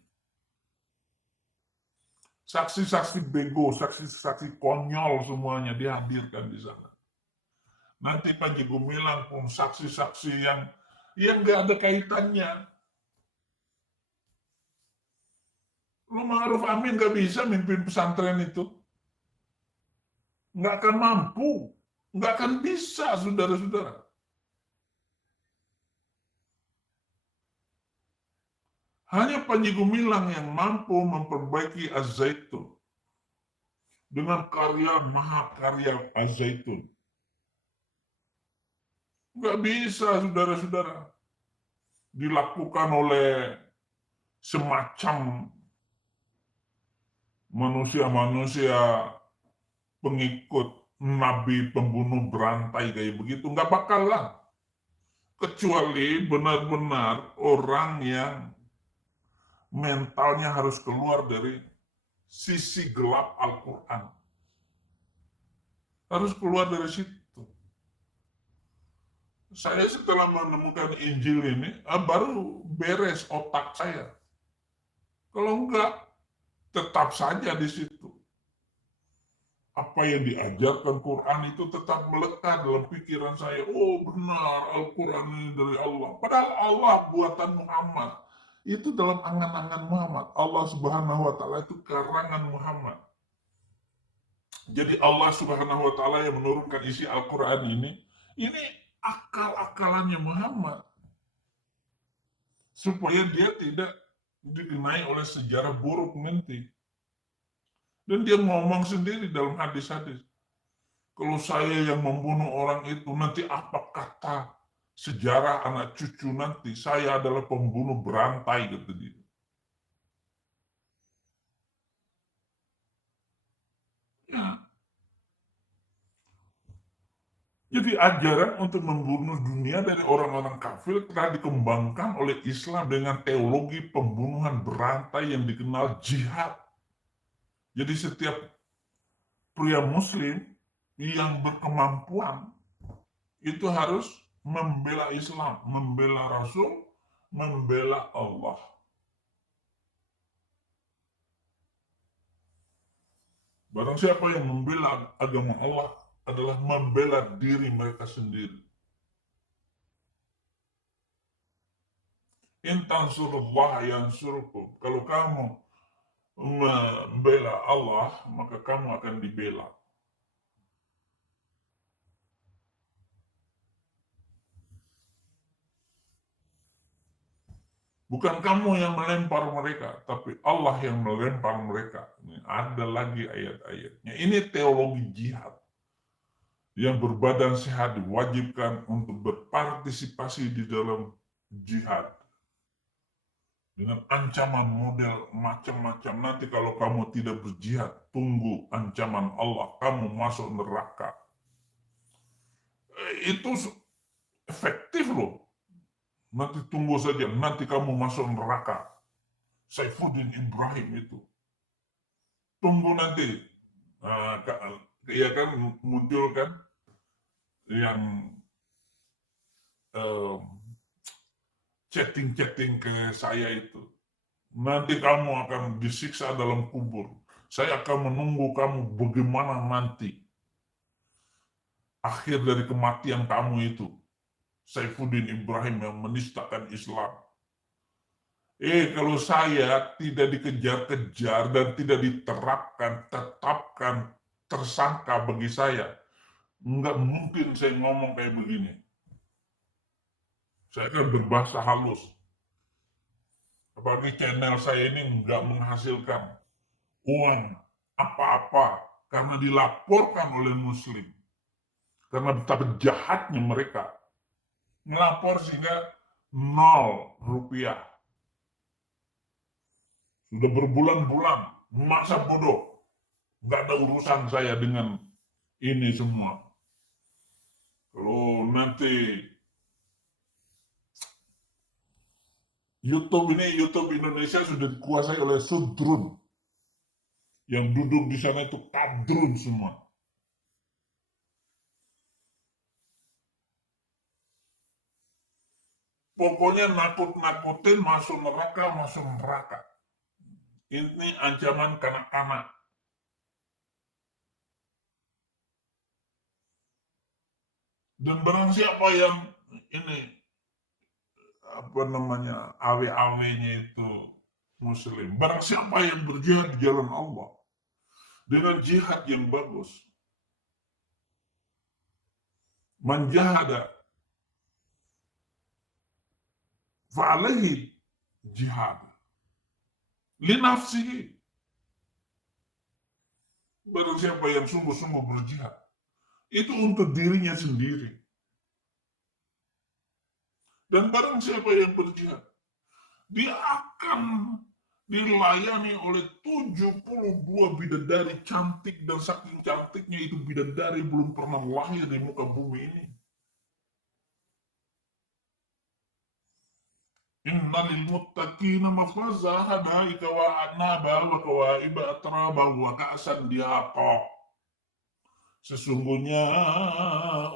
Saksi-saksi bego, saksi-saksi konyol semuanya dihadirkan di sana. Nanti Panji Gumilang pun saksi-saksi yang nggak ada kaitannya. Lo Ma'ruf Amin nggak bisa mimpin pesantren itu. Nggak akan mampu. Nggak akan bisa, saudara-saudara. Hanya Panji Gumilang yang mampu memperbaiki Az-Zaitun dengan karya mahakarya Az-Zaitun. Nggak bisa, saudara-saudara. Dilakukan oleh semacam manusia-manusia pengikut nabi pembunuh berantai kayak begitu. Nggak bakalan. Kecuali benar-benar orang yang mentalnya harus keluar dari sisi gelap Al-Quran. Harus keluar dari situ. Saya setelah menemukan Injil ini, baru beres otak saya. Kalau enggak, tetap saja di situ. apa yang diajarkan Quran itu tetap melekat dalam pikiran saya. Oh benar, Al-Quran ini dari Allah. Padahal Allah buatan Muhammad. Itu dalam angan-angan Muhammad. Allah Subhanahu wa Ta'ala itu karangan Muhammad. Jadi Allah Subhanahu wa Ta'ala yang menurunkan isi Al-Quran ini akal-akalannya Muhammad. Supaya dia tidak dikenai oleh sejarah buruk nanti. Dan dia ngomong sendiri dalam hadis-hadis. Kalau saya yang membunuh orang itu, nanti apa kata sejarah anak cucu nanti? Saya adalah pembunuh berantai, kata dia. Ya. Jadi ajaran untuk membunuh dunia dari orang-orang kafir telah dikembangkan oleh Islam dengan teologi pembunuhan berantai yang dikenal jihad. Jadi setiap pria muslim yang berkemampuan itu harus membela Islam, membela Rasul, membela Allah. Barang siapa yang membela agama Allah adalah membela diri mereka sendiri. In tansurullah yansurkum. Kalau kamu membela Allah, maka kamu akan dibela. Bukan kamu yang melempar mereka, tapi Allah yang melempar mereka. Ini ada lagi ayat-ayatnya. Ini teologi jihad. Yang berbadan sehat diwajibkan untuk berpartisipasi di dalam jihad. Dengan ancaman model macam-macam. Nanti kalau kamu tidak berjihad, tunggu ancaman Allah, kamu masuk neraka. Itu efektif loh. Nanti tunggu saja, nanti kamu masuk neraka. Saifuddin Ibrahim itu. Tunggu nanti. Ya kan muncul kan yang chatting-chatting ke saya itu. Nanti kamu akan disiksa dalam kubur. Saya akan menunggu kamu bagaimana nanti akhir dari kematian kamu itu. Saifuddin Ibrahim yang menistakan Islam. Kalau saya tidak dikejar-kejar dan tidak tetapkan tersangka bagi saya, nggak mungkin saya ngomong kayak begini. Saya akan berbahasa halus. Apalagi channel saya ini nggak menghasilkan uang apa-apa karena dilaporkan oleh Muslim. Karena betapa jahatnya mereka. Melapor sehingga 0 rupiah. Sudah berbulan-bulan, masa bodoh. Nggak ada urusan saya dengan ini semua. Kalau nanti YouTube Indonesia sudah dikuasai oleh sudrun. Yang duduk di sana itu kadrun semua. Pokoknya nakut-nakutin masuk neraka. Ini ancaman kanak-kanak. Dan barang siapa yang ini awe-awenya itu Muslim, barang siapa yang berjihad di jalan Allah dengan jihad yang bagus, menjahada fa'alaihi jihad linafsihi. Barang siapa yang sungguh-sungguh berjihad, itu untuk dirinya sendiri. Dan barang siapa yang berjihad, dia akan dilayani oleh 72 bidadari cantik, dan saking cantiknya itu bidadari belum pernah lahir di muka bumi ini. Innalil muttaqina mafaza hadaika wa anaba wa kawaiba atraba wa ka'san dihaqa. Sesungguhnya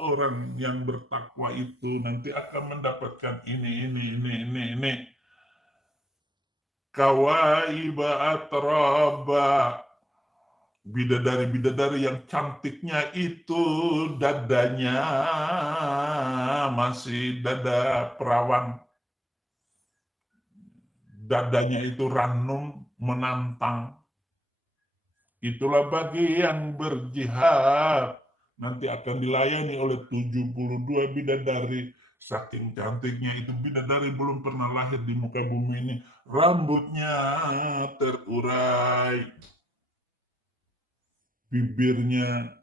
orang yang bertakwa itu nanti akan mendapatkan ini. Kawaiba atraba, bidadari-bidadari yang cantiknya itu dadanya masih dada perawan, dadanya itu ranum menantang. Itulah bagi yang berjihad, nanti akan dilayani oleh 72 bidadari. Saking cantiknya itu bidadari belum pernah lahir di muka bumi ini. Rambutnya terurai, bibirnya,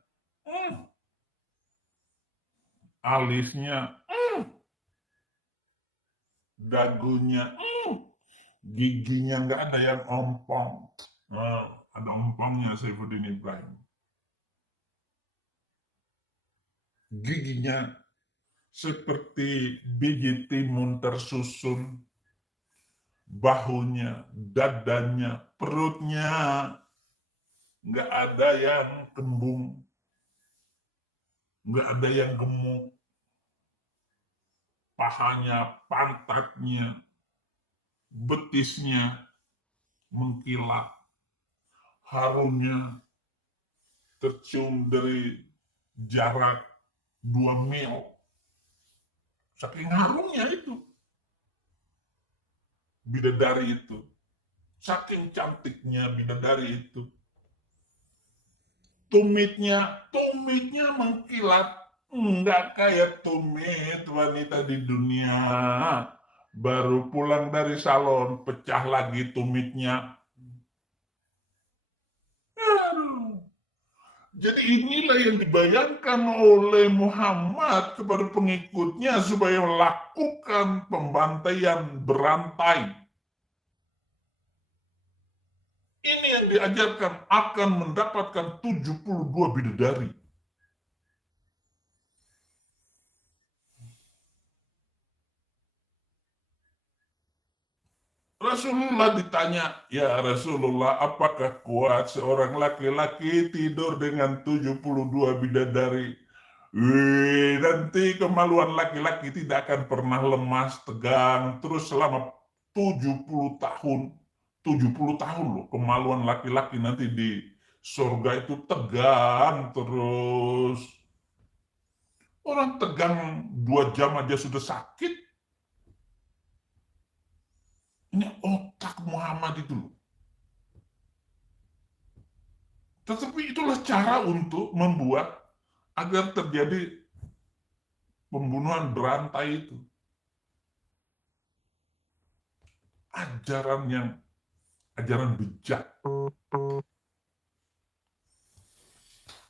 alisnya, dagunya, giginya nggak ada yang ompong. Ada ompongnya Saifuddin Ibrahim. Giginya seperti biji timun tersusun, bahunya, dadanya, perutnya, nggak ada yang kembung, nggak ada yang gemuk, pahanya, pantatnya, betisnya mengkilat, harumnya tercium dari jarak 2 mil. Saking harumnya itu bidadari itu, saking cantiknya bidadari itu. Tumitnya mengkilat, enggak kayak tumit wanita di dunia. Baru pulang dari salon, pecah lagi tumitnya. Jadi inilah yang dibayangkan oleh Muhammad kepada pengikutnya supaya melakukan pembantaian berantai. Ini yang diajarkan akan mendapatkan 72 bidadari. Rasulullah ditanya, ya Rasulullah, apakah kuat seorang laki-laki tidur dengan 72 bidadari? Nanti kemaluan laki-laki tidak akan pernah lemas, tegang, terus selama 70 tahun. 70 tahun loh, kemaluan laki-laki nanti di surga itu tegang terus. Orang tegang 2 jam aja sudah sakit. Ini otak Muhammad itu loh. Tetapi itulah cara untuk membuat agar terjadi pembunuhan berantai itu. Ajaran bijak.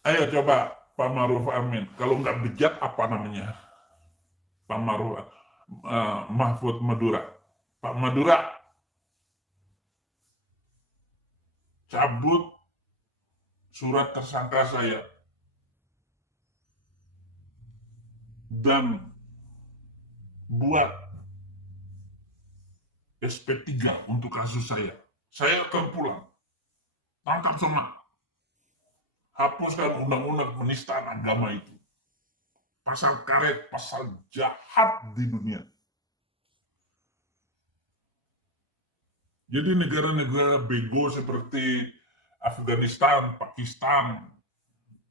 Ayo coba Pak Ma'ruf Amin, kalau nggak bijak apa namanya? Pak Ma'ruf Mahfud Madura. Pak Madura, cabut surat tersangka saya dan buat SP3 untuk kasus saya. Saya akan pulang. Tangkap semua. Hapuskan undang-undang penistaan agama itu. Pasal karet, pasal jahat di dunia. Jadi negara-negara bego seperti Afghanistan, Pakistan,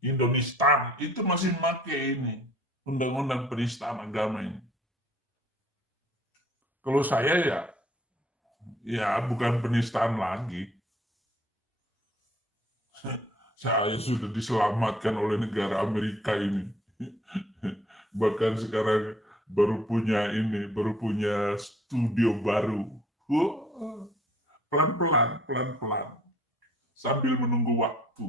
Indonesia itu masih pakai ini undang-undang penistaan agama ini. Kalau saya ya bukan penistaan lagi. Saya sudah diselamatkan oleh negara Amerika ini. Bahkan sekarang baru punya studio baru. Pelan-pelan, sambil menunggu waktu.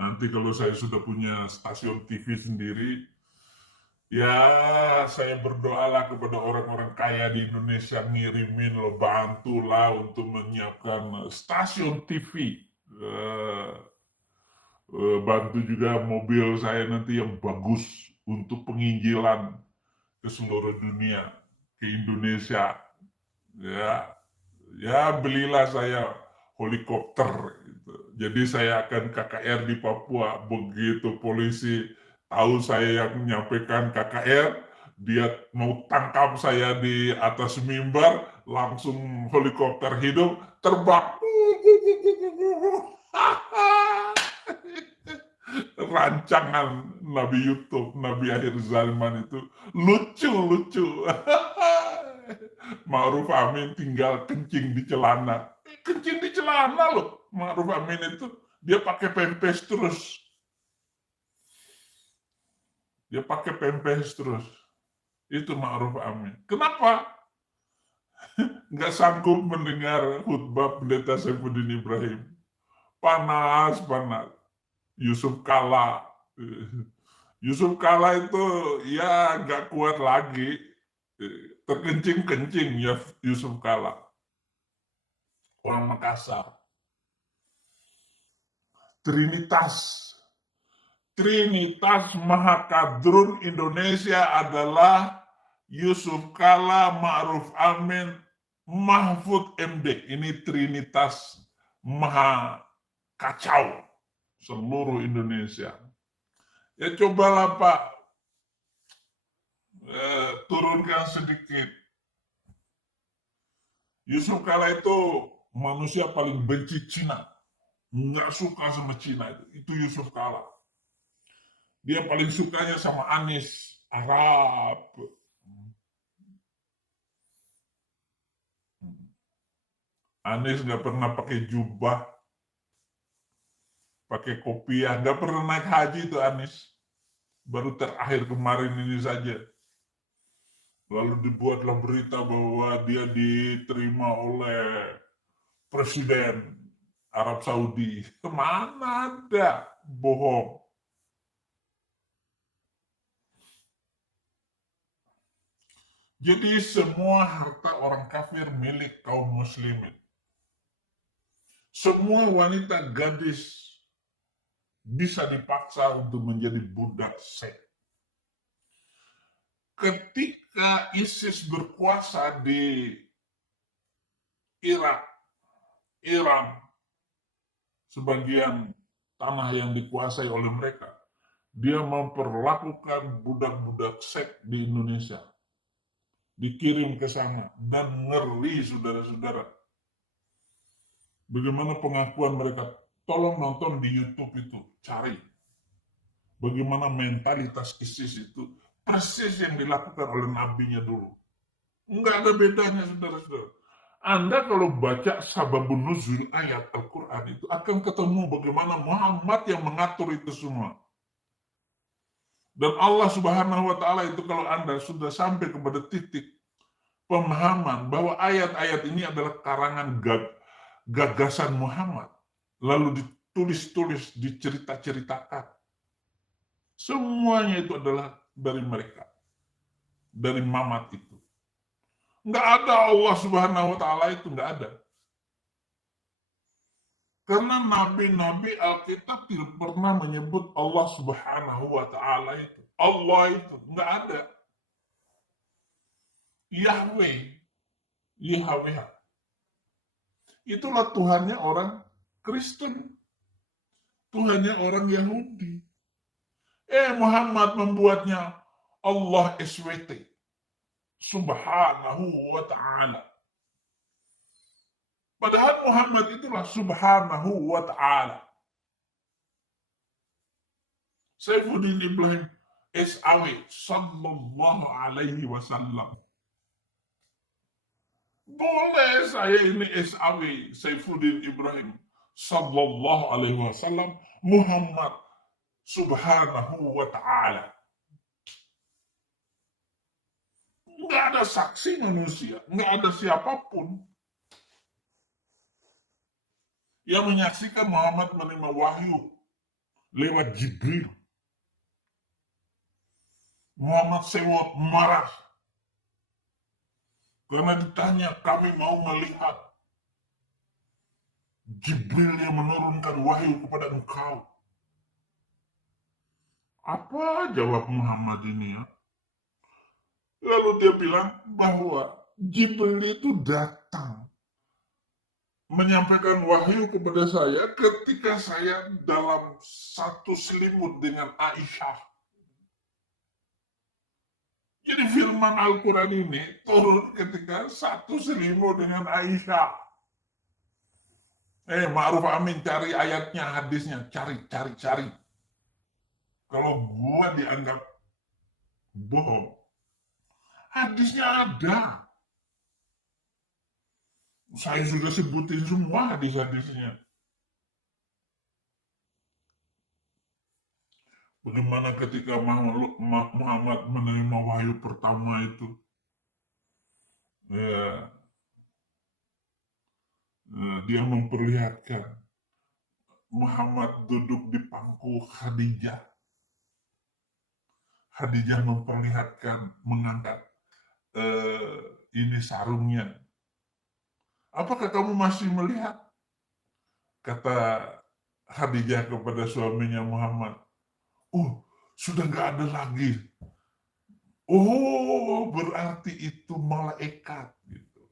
Nanti kalau saya sudah punya stasiun TV sendiri, ya saya berdoalah kepada orang-orang kaya di Indonesia, ngirimin lo, bantulah untuk menyiapkan stasiun TV. Bantu juga mobil saya nanti yang bagus untuk penginjilan ke seluruh dunia, ke Indonesia. Ya belilah saya helikopter gitu. Jadi saya akan KKR di Papua. Begitu polisi tahu saya yang menyampaikan KKR, dia mau tangkap saya di atas mimbar, langsung helikopter hidup terbang. rancangan Nabi YouTube, Nabi akhir zaman itu lucu. Ma'ruf Amin tinggal kencing di celana. Kencing di celana loh. Ma'ruf Amin itu dia pakai pempes terus. Itu Ma'ruf Amin. Kenapa? Nggak sanggup mendengar khutbah Pendeta Saifuddin Ibrahim. Panas. Yusuf Kala itu ya nggak kuat lagi. Terkencing-kencing ya Yusuf Kala. Orang Makassar. Trinitas Mahakadrun Indonesia adalah Yusuf Kala, Ma'ruf Amin, Mahfud MD. Ini Trinitas Maha Kacau seluruh Indonesia. Ya cobalah Pak, turunkan sedikit. Yusuf Kala itu manusia paling benci Cina. Nggak suka sama Cina itu Yusuf Kala. Dia paling sukanya sama Anies, Arab. Anies nggak pernah pakai jubah, pakai kopiah, nggak pernah naik haji itu Anies. Baru terakhir kemarin ini saja. Lalu dibuatlah berita bahwa dia diterima oleh Presiden Arab Saudi. Kemana ada? Bohong. Jadi semua harta orang kafir milik kaum muslimin. Semua wanita gadis bisa dipaksa untuk menjadi budak seks. Ketika ISIS berkuasa di Irak, Iran, sebagian tanah yang dikuasai oleh mereka, dia memperlakukan budak-budak seks di Indonesia. Dikirim ke sana, dan ngeri saudara-saudara. Bagaimana pengakuan mereka? Tolong nonton di YouTube itu, cari. Bagaimana mentalitas ISIS itu, persis yang dilakukan oleh nabinya dulu. Enggak ada bedanya saudara-saudara. Anda kalau baca sababun nuzul ayat Al-Quran itu akan ketemu bagaimana Muhammad yang mengatur itu semua. Dan Allah Subhanahu wa Ta'ala itu, kalau Anda sudah sampai kepada titik pemahaman bahwa ayat-ayat ini adalah karangan gagasan Muhammad, lalu ditulis-tulis, dicerita-ceritakan, semuanya itu adalah dari mereka, dari Mamat itu. Nggak ada Allah Subhanahu wa Ta'ala itu, nggak ada. Karena nabi-nabi Alkitab tidak pernah menyebut Allah Subhanahu wa Ta'ala itu. Allah itu nggak ada. Yahweh. Itulah Tuhannya orang Kristen. Tuhannya orang Yahudi. Muhammad membuatnya Allah SWT. Subhanahu wa Ta'ala. Padahal Muhammad itulah Subhanahu wa Ta'ala. Saifuddin Ibrahim SAW sallallahu alaihi wasallam. Boleh saya ini SAW Saifuddin Ibrahim sallallahu alaihi wasallam, Muhammad Subhanahu wa Ta'ala. Nggak ada saksi manusia, nggak ada siapapun yang menyaksikan Muhammad menerima wahyu lewat Jibril. Muhammad sewot marah karena ditanya, kami mau melihat Jibril yang menurunkan wahyu kepada engkau. Apa jawab Muhammad ini ya? Lalu dia bilang bahwa Jibril itu datang menyampaikan wahyu kepada saya ketika saya dalam satu selimut dengan Aisyah. Jadi firman Al-Quran ini turun ketika satu selimut dengan Aisyah. Ma'ruf Amin, cari ayatnya, hadisnya, cari. kalau gua dianggap bohong. Hadisnya ada. Saya sudah sebutin semua hadis-hadisnya. Bagaimana ketika Muhammad menerima wahyu pertama itu? Ya, dia memperlihatkan Muhammad duduk di pangku Khadijah. Khadijah memperlihatkan mengangkat ini sarungnya. Apakah kamu masih melihat? Kata Khadijah kepada suaminya Muhammad. Oh, sudah nggak ada lagi. Oh, berarti itu malaikat. Gitu.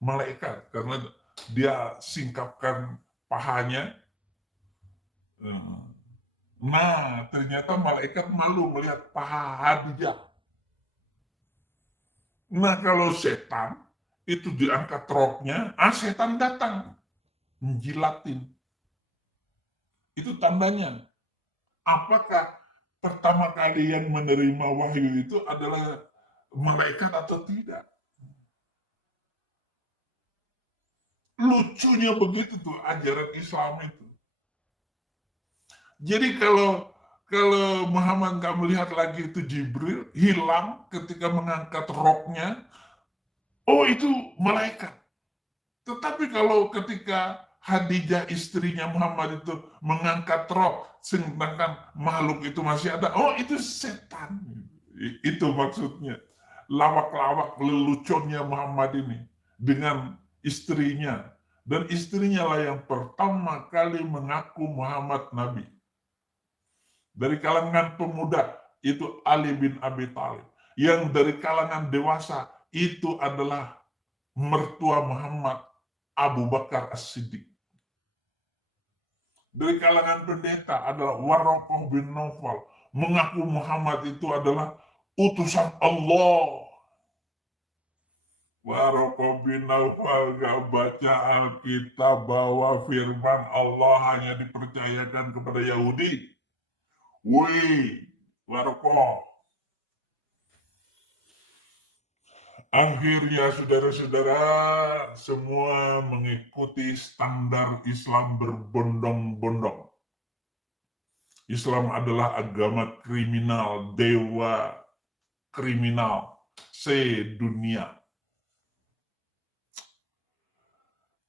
Malaikat, karena dia singkapkan pahanya. Nah, ternyata malaikat malu melihat paha Khadijah. Nah, kalau setan itu diangkat roknya, setan datang menjilatin. Itu tandanya. Apakah pertama kali yang menerima wahyu itu adalah malaikat atau tidak? Lucunya begitu tuh ajaran Islam itu. Jadi kalau Muhammad nggak melihat lagi itu Jibril, hilang ketika mengangkat roknya, oh itu malaikat. Tetapi kalau ketika Khadijah istrinya Muhammad itu mengangkat rok, sedangkan makhluk itu masih ada, oh itu setan. Itu maksudnya. Lawak-lawak leluconnya Muhammad ini dengan istrinya. Dan istrinya lah yang pertama kali mengaku Muhammad Nabi. Dari kalangan pemuda itu Ali bin Abi Thalib. Yang dari kalangan dewasa itu adalah mertua Muhammad, Abu Bakar As-Siddiq. Dari kalangan pendeta adalah Waraqah bin Naufal, mengaku Muhammad itu adalah utusan Allah. Waraqah bin Naufal gak baca Alkitab bahwa firman Allah hanya dipercayakan kepada Yahudi. Wih, Waraqah. Akhirnya saudara-saudara semua mengikuti standar Islam berbondong-bondong. Islam adalah agama kriminal, dewa kriminal, sedunia.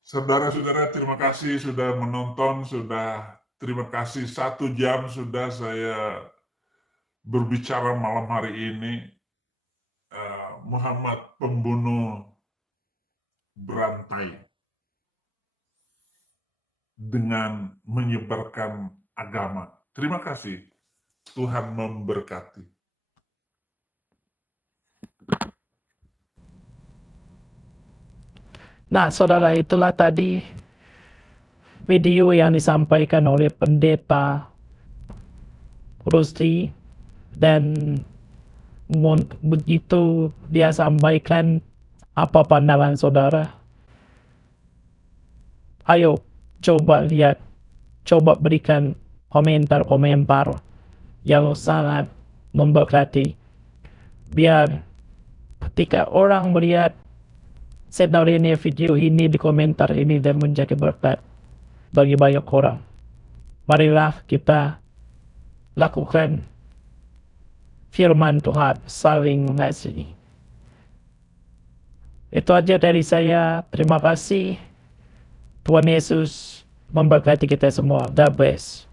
Saudara-saudara terima kasih sudah menonton, terima kasih 1 jam sudah saya berbicara malam hari ini. Muhammad pembunuh berantai dengan menyebarkan agama. Terima kasih. Tuhan memberkati. Nah, saudara, itulah tadi video yang disampaikan oleh pendeta Rusdi, dan begitu dia sampaikan apa pandangan saudara. Ayo coba lihat, coba berikan komentar-komentar yang sangat memberkati, biar ketika orang melihat sebenarnya video ini di komentar ini dan menjadi berkat bagi banyak orang. Marilah kita lakukan firman Tuhan, saling mengasihi. Itu aja dari saya. Terima kasih. Tuhan Yesus memberkati kita semua. God bless.